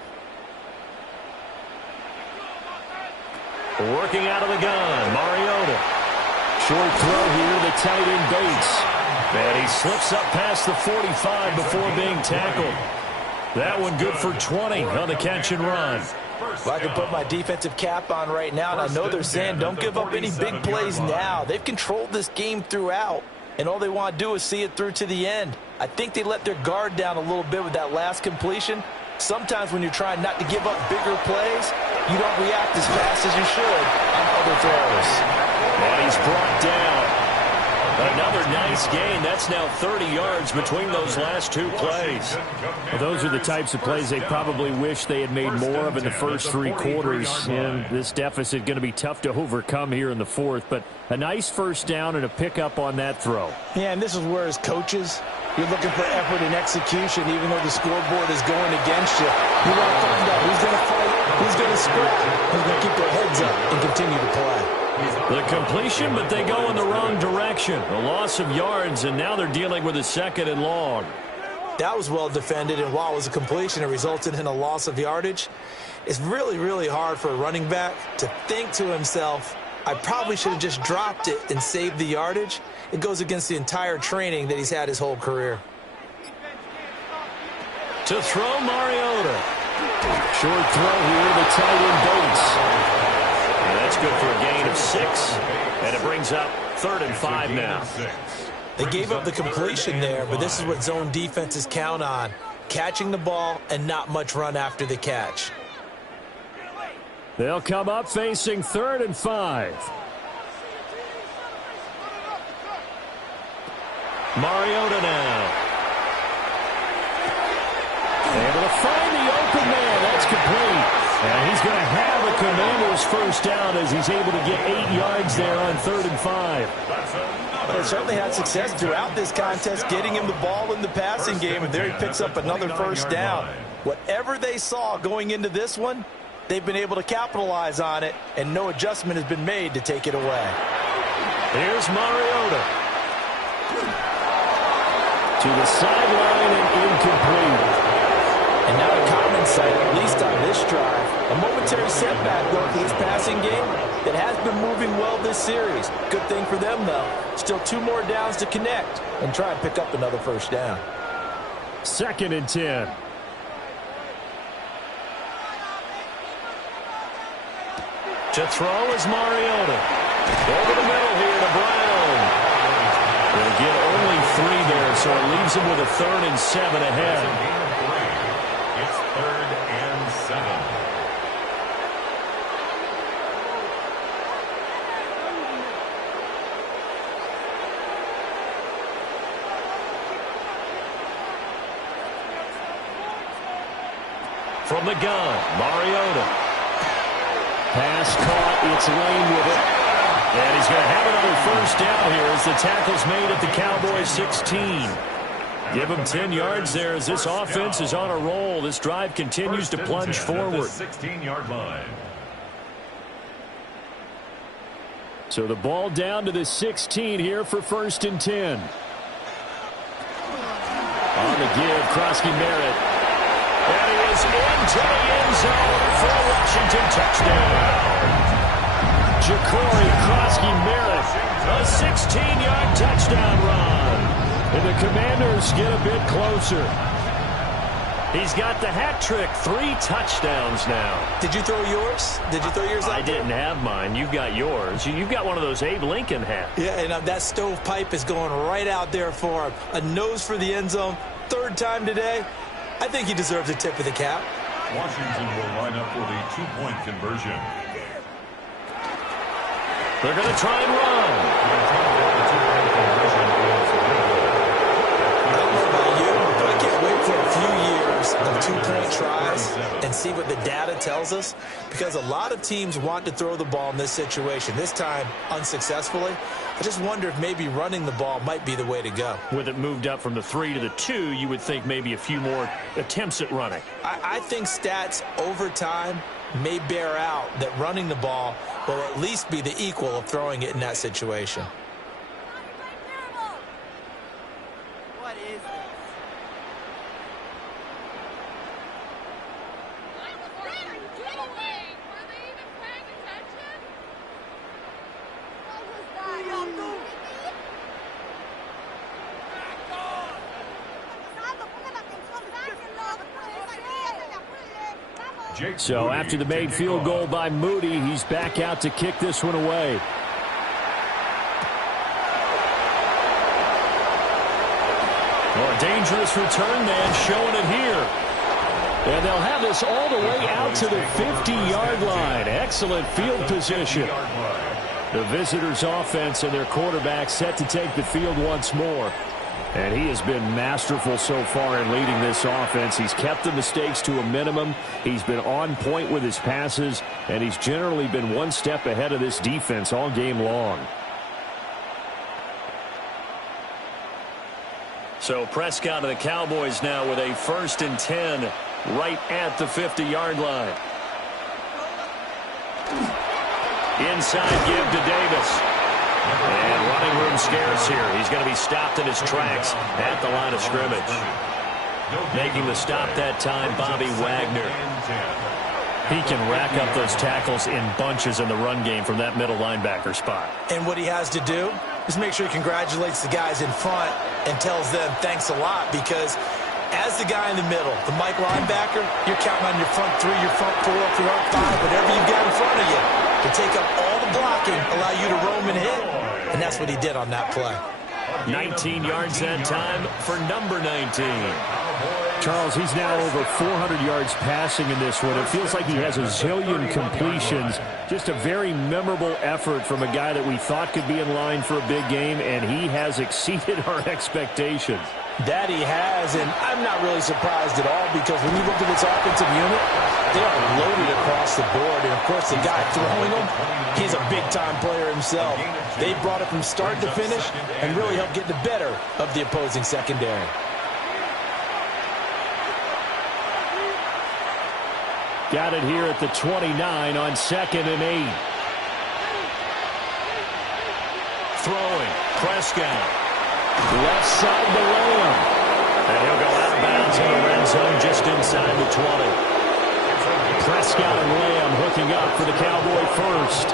Working out of the gun, Mariota. Short throw here, the tight end Bates. And he slips up past the 45 before being tackled. That one good for 20 on the catch and run. Well, I can put my defensive cap on right now, and I know they're saying don't give up any big plays now. They've controlled this game throughout, and all they want to do is see it through to the end. I think they let their guard down a little bit with that last completion. Sometimes when you're trying not to give up bigger plays, you don't react as fast as you should on other throws. And he's brought down. Another nice gain. That's now 30 yards between those last 2 plays. Well, those are the types of plays they probably wish they had made more of in the first 3 quarters. And this deficit going to be tough to overcome here in the fourth. But a nice first down and a pickup on that throw. Yeah, and this is where, as coaches, you're looking for effort and execution, even though the scoreboard is going against you. You want to find out who's going to fight, who's going to scrap, who's going to keep their heads up and continue to play. The completion, but they go in the wrong direction. A loss of yards, and now they're dealing with a 2nd and long. That was well defended, and while it was a completion, it resulted in a loss of yardage. It's really, really hard for a running back to think to himself, I probably should have just dropped it and saved the yardage. It goes against the entire training that he's had his whole career. To throw, Mariota. Short throw here, the tight end Bates. And that's good for a gain of 6. And it brings up 3rd and 5 now. They gave up the completion there, but this is what zone defenses count on. Catching the ball and not much run after the catch. They'll come up facing 3rd and 5. Mariota now. Able to find the open man. That's complete. And he's going to have a Commander's first down as he's able to get 8 yards there on 3rd and 5. They certainly had success throughout this contest getting him the ball in the passing game, and there he picks up another first down. Whatever they saw going into this one, they've been able to capitalize on it, and no adjustment has been made to take it away. Here's Mariota. To the sideline and incomplete. And now a common sight, at least on this drive. A momentary setback, though, for this passing game that has been moving well this series. Good thing for them, though. Still 2 more downs to connect and try and pick up another first down. 2nd and 10. To throw is Mariota. Over the middle here to Brown. They'll get only 3 there, so it leaves him with a 3rd and 7 ahead. It's 3rd and 7. From the gun, Mariota. Pass caught. It's Lane with it. And he's going to have another first down here as the tackle's made at the Cowboys 16. Give him 10 yards there as this offense is on a roll. This drive continues to plunge forward. 16-yard line. So the ball down to the 16 here for 1st and 10. On the give, Krosky Merritt. And he is into the end zone for a Washington touchdown. Ja'Cory Krosky Merritt, a 16-yard touchdown run. And the Commanders get a bit closer. He's got the hat trick, 3 touchdowns now. Did you throw yours? Did you throw yours out I didn't have mine. You've got yours. You've got one of those Abe Lincoln hats. Yeah, and that stovepipe is going right out there for him. A nose for the end zone. 3rd time today. I think he deserves a tip of the cap. Washington will line up for the 2-point conversion. They're going to try and run. Of 2-point tries and see what the data tells us, because a lot of teams want to throw the ball in this situation. This time unsuccessfully. I just wonder if maybe running the ball might be the way to go. With it moved up from the 3 to the 2, you would think maybe a few more attempts at running. I think stats over time may bear out that running the ball will at least be the equal of throwing it in that situation. So after the made field goal by Moody, he's back out to kick this one away. A dangerous return man showing it here. And they'll have this all the way out to the 50-yard line. Excellent field position. The visitors' offense and their quarterback set to take the field once more. And he has been masterful so far in leading this offense. He's kept the mistakes to a minimum. He's been on point with his passes, and he's generally been one step ahead of this defense all game long. So Prescott of the Cowboys now with a 1st and 10 right at the 50-yard line. Inside give to Davis. And running room scarce here. He's going to be stopped in his tracks at the line of scrimmage. Making the stop that time, Bobby Wagner. He can rack up those tackles in bunches in the run game from that middle linebacker spot. And what he has to do is make sure he congratulates the guys in front and tells them thanks a lot, because as the guy in the middle, the Mike linebacker, you're counting on your front 3, your front 4, your front 5, whatever you've got in front of you to take up all the blocking, allow you to roam and hit. And that's what he did on that play. 19 yards that time for number 19. Charles, he's now over 400 yards passing in this one. It feels like he has a zillion completions. Just a very memorable effort from a guy that we thought could be in line for a big game, and he has exceeded our expectations. That he has, and I'm not really surprised at all, because when you look at this offensive unit, they are loaded across the board. And, of course, the guy throwing them, he's a big-time player himself. They brought it from start to finish and really helped get the better of the opposing secondary. Got it here at the 29 on 2nd and 8. Throwing, Prescott. Left side to Lamb. And he'll go out of bounds in the red zone just inside the 20. Prescott and Lamb hooking up for the Cowboy first.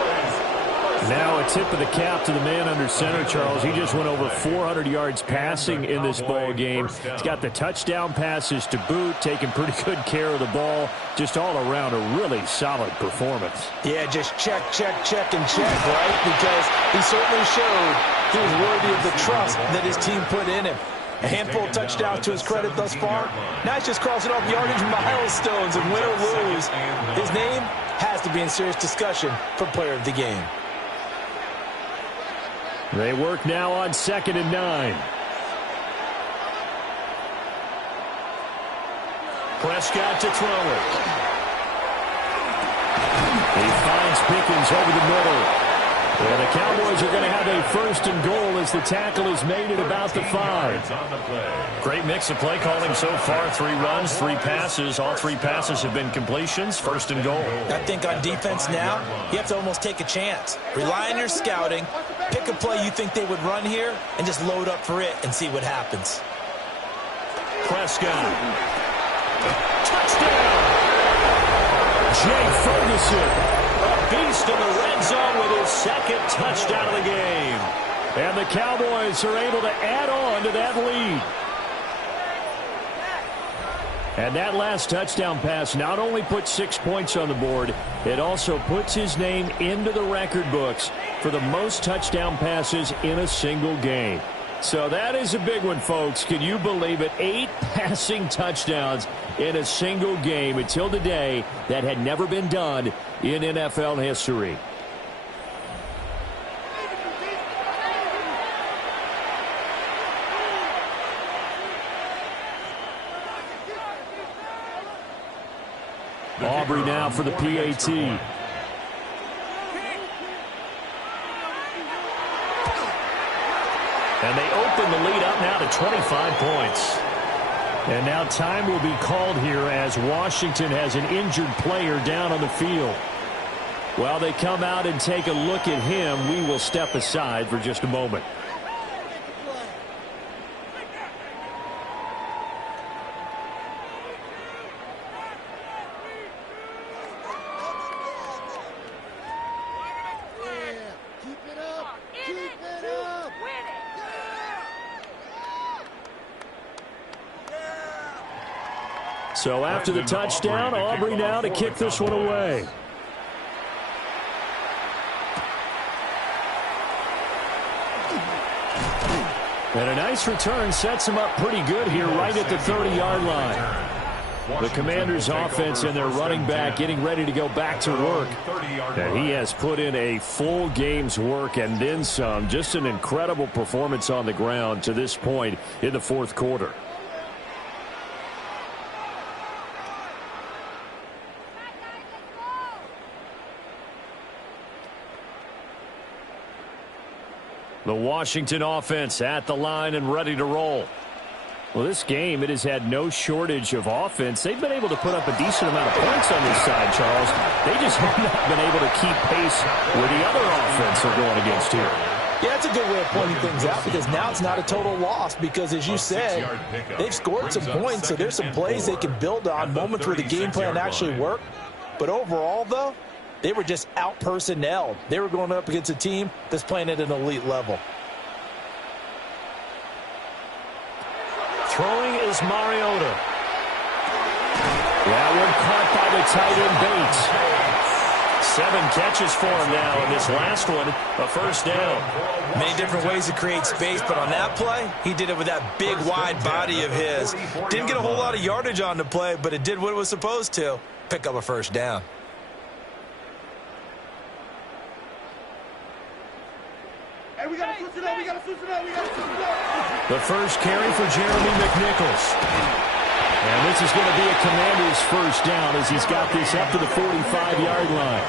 Now a tip of the cap to the man under center, Charles. He just went over 400 yards passing in this ball game. He's got the touchdown passes to boot, taking pretty good care of the ball. Just all around a really solid performance. Yeah, just check, check, check, and check, right? Because he certainly showed he was worthy of the trust that his team put in him. A handful of touchdowns to his credit thus far. Now he's just crossing off yardage milestones, and win or lose, his name has to be in serious discussion for player of the game. They work now on 2nd and 9. Prescott to throw it. He finds Pickens over the middle. And the Cowboys are going to have a 1st and goal as the tackle is made at about the 5. Great mix of play calling so far. 3 runs, 3 passes. All 3 passes have been completions. 1st and goal. I think on defense now, you have to almost take a chance. Rely on your scouting. Pick a play you think they would run here and just load up for it and see what happens. Prescott. Touchdown! Jay Ferguson. A beast in the red zone with his 2nd touchdown of the game. And the Cowboys are able to add on to that lead. And that last touchdown pass not only puts 6 points on the board, it also puts his name into the record books for the most touchdown passes in a single game. So that is a big one, folks. Can you believe it? 8 passing touchdowns in a single game. Until today, that had never been done in NFL history. Aubrey now for the PAT. And they open the lead up now to 25 points. And now time will be called here as Washington has an injured player down on the field. While they come out and take a look at him, we will step aside for just a moment. So after the touchdown, Aubrey now to kick this one away. And a nice return sets him up pretty good here right at the 30-yard line. The Commanders' offense and their running back getting ready to go back to work. And he has put in a full game's work and then some. Just an incredible performance on the ground to this point in the 4th quarter. The Washington offense at the line and ready to roll. Well, this game, it has had no shortage of offense. They've been able to put up a decent amount of points on this side, Charles. They just have not been able to keep pace with the other offense they're going against here. Yeah, that's a good way of pointing things out, because now it's not a total loss, because as you said, they've scored some points, so there's some plays they can build on, moments where the game plan actually worked. But overall, though, they were just out-personnelled. They were going up against a team that's playing at an elite level. Throwing is Mariota. That one caught by the tight end Bates. 7 catches for him now, and this last one, a first down. Many different ways to create space, but on that play, he did it with that big, wide body of his. Didn't get a whole lot of yardage on the play, but it did what it was supposed to. Pick up a first down. Hey, we got to switch it up. We got to switch it up. We got to switch it up. The first carry for Jeremy McNichols. And this is going to be a Commander's first down as he's got this up to the 45-yard line.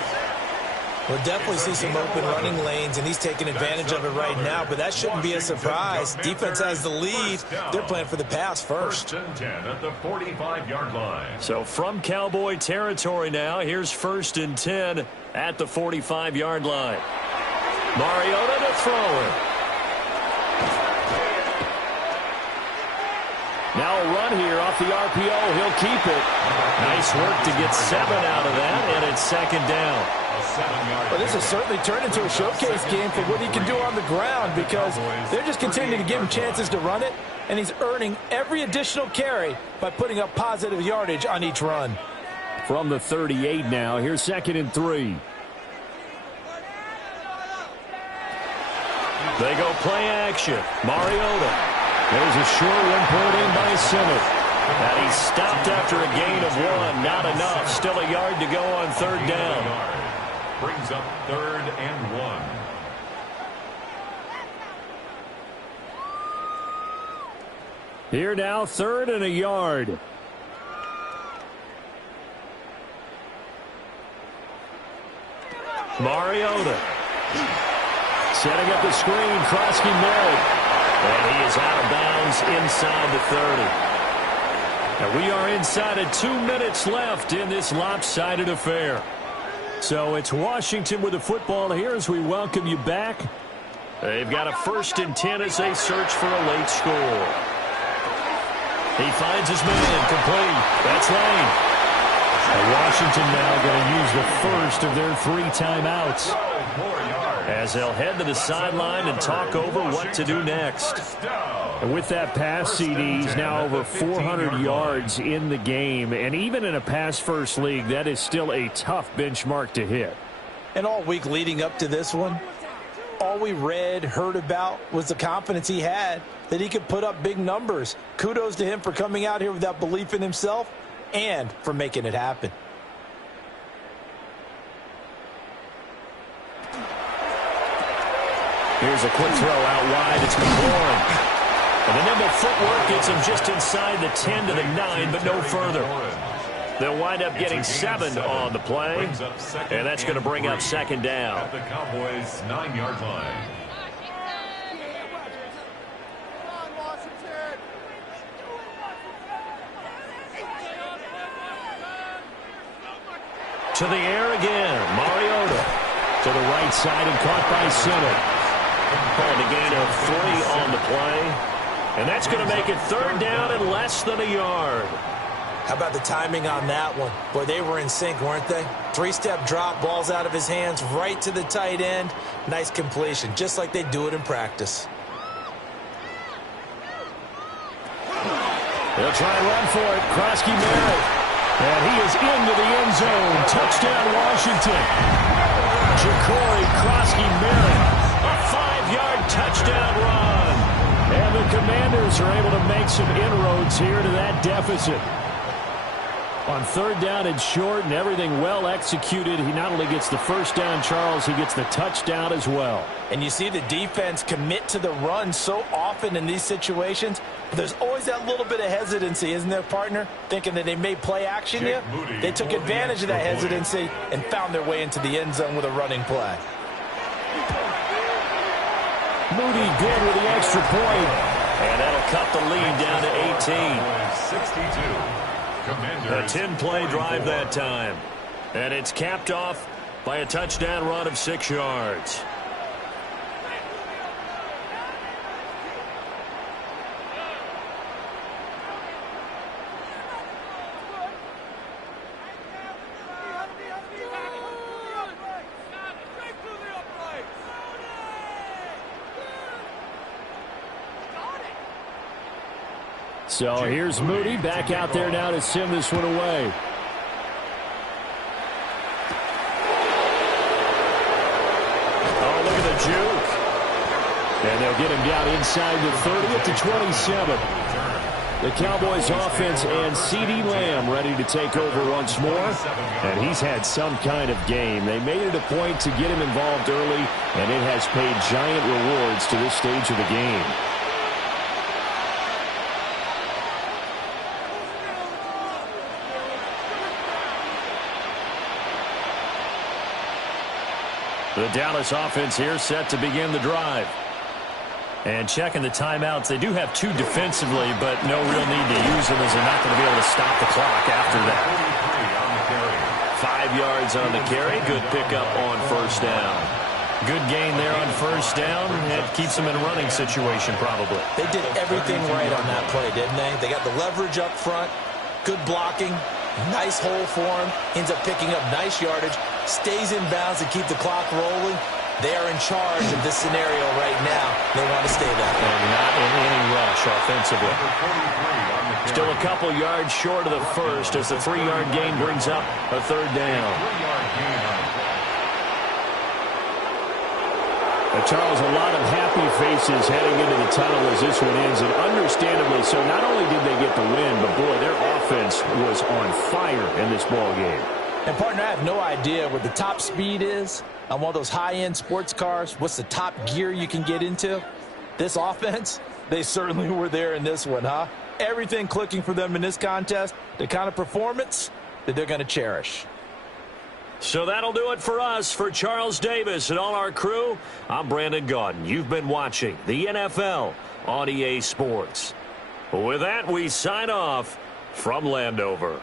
We'll definitely see some open running lanes, and he's taking advantage of it right now, but that shouldn't be a surprise. Defense has the lead. They're playing for the pass first. 1st and 10 at the 45-yard line. So from Cowboy territory now, here's 1st and 10 at the 45-yard line. Mariota to throw it. Now a run here off the RPO. He'll keep it. Nice work to get 7 out of that, and it's 2nd down. Well, this has certainly turned into a showcase game for what he can do on the ground because they're just continuing to give him chances to run it, and he's earning every additional carry by putting up positive yardage on each run. From the 38 now, here's 2nd and 3. They go play action. Mariota. There's a short one put in by Simmons. And he stopped after a gain of 1. Not enough. Still a yard to go on 3rd down. Brings up 3rd and 1. Here now, 3rd and a yard. Mariota. Setting up the screen. Krosky Merritt. And he is out of bounds inside the 30. And we are inside of 2 minutes left in this lopsided affair. So it's Washington with the football here as we welcome you back. They've got a 1st and 10 as they search for a late score. He finds his man complete. That's Lane. And Washington now going to use the first of their 3 timeouts as they'll head to the sideline and talk over what to do next. And with that pass, CD, he's now over 400 yards in the game. And even in a pass-first league, that is still a tough benchmark to hit. And all week leading up to this one, all we read, heard about was the confidence he had that he could put up big numbers. Kudos to him for coming out here with that belief in himself and for making it happen. Here's a quick throw out wide. It's McLaurin. And the nimble footwork gets him just inside the 10 to the 9, but no further. They'll wind up getting 7 on the play, and that's going to bring up 2nd down. At the Cowboys' 9-yard line. To the air again. Mariota to the right side and caught by Simmons. Called a gain of 3 on the play. And that's going to make it 3rd down and less than a yard. How about the timing on that one? Boy, they were in sync, weren't they? 3-step drop, balls out of his hands, right to the tight end. Nice completion, just like they do it in practice. They'll try and run for it. Krosky Merritt. And he is into the end zone. Touchdown, Washington. Ja'Cory Krosky Merritt. A 5-yard touchdown run. And the Commanders are able to make some inroads here to that deficit. On 3rd down and short and everything well executed, he not only gets the first down, Charles, he gets the touchdown as well. And you see the defense commit to the run so often in these situations. There's always that little bit of hesitancy, isn't there, partner? Thinking that they may play action you. They took advantage of that hesitancy and found their way into the end zone with a running play. Moody good with the extra point. And that'll cut the lead down to 18. 62. A 10-play drive that time. And it's capped off by a touchdown run of 6 yards. So here's Moody back out there now to send this one away. They'll get him down inside the 30 at the 27. The Cowboys offense and CeeDee Lamb ready to take over once more. And he's had some kind of game. They made it a point to get him involved early, and it has paid giant rewards to this stage of the game. The Dallas offense here set to begin the drive. And checking the timeouts, they do have 2 defensively, but no real need to use them as they're not going to be able to stop the clock after that. 5 yards on the carry. Good pickup on first down. Good gain there on first down. It keeps them in a running situation probably. They did everything right on that play, didn't they? They got the leverage up front, good blocking, nice hole for him, ends up picking up nice yardage, stays in bounds to keep the clock rolling. They are in charge of this scenario right now. They want to stay that way. And not in any rush offensively. Still a couple yards short of the first as the 3-yard gain brings up a third down. Charles, a lot of happy faces heading into the tunnel as this one ends, and understandably so. Not only did they get the win, but boy, their offense was on fire in this ball game. And, partner, I have no idea what the top speed is on one of those high-end sports cars. What's the top gear you can get into? This offense, they certainly were there in this one, huh? Everything clicking for them in this contest, the kind of performance that they're going to cherish. So that'll do it for us. For Charles Davis and all our crew, I'm Brandon Gaudin. You've been watching the NFL on EA Sports. With that, we sign off from Landover.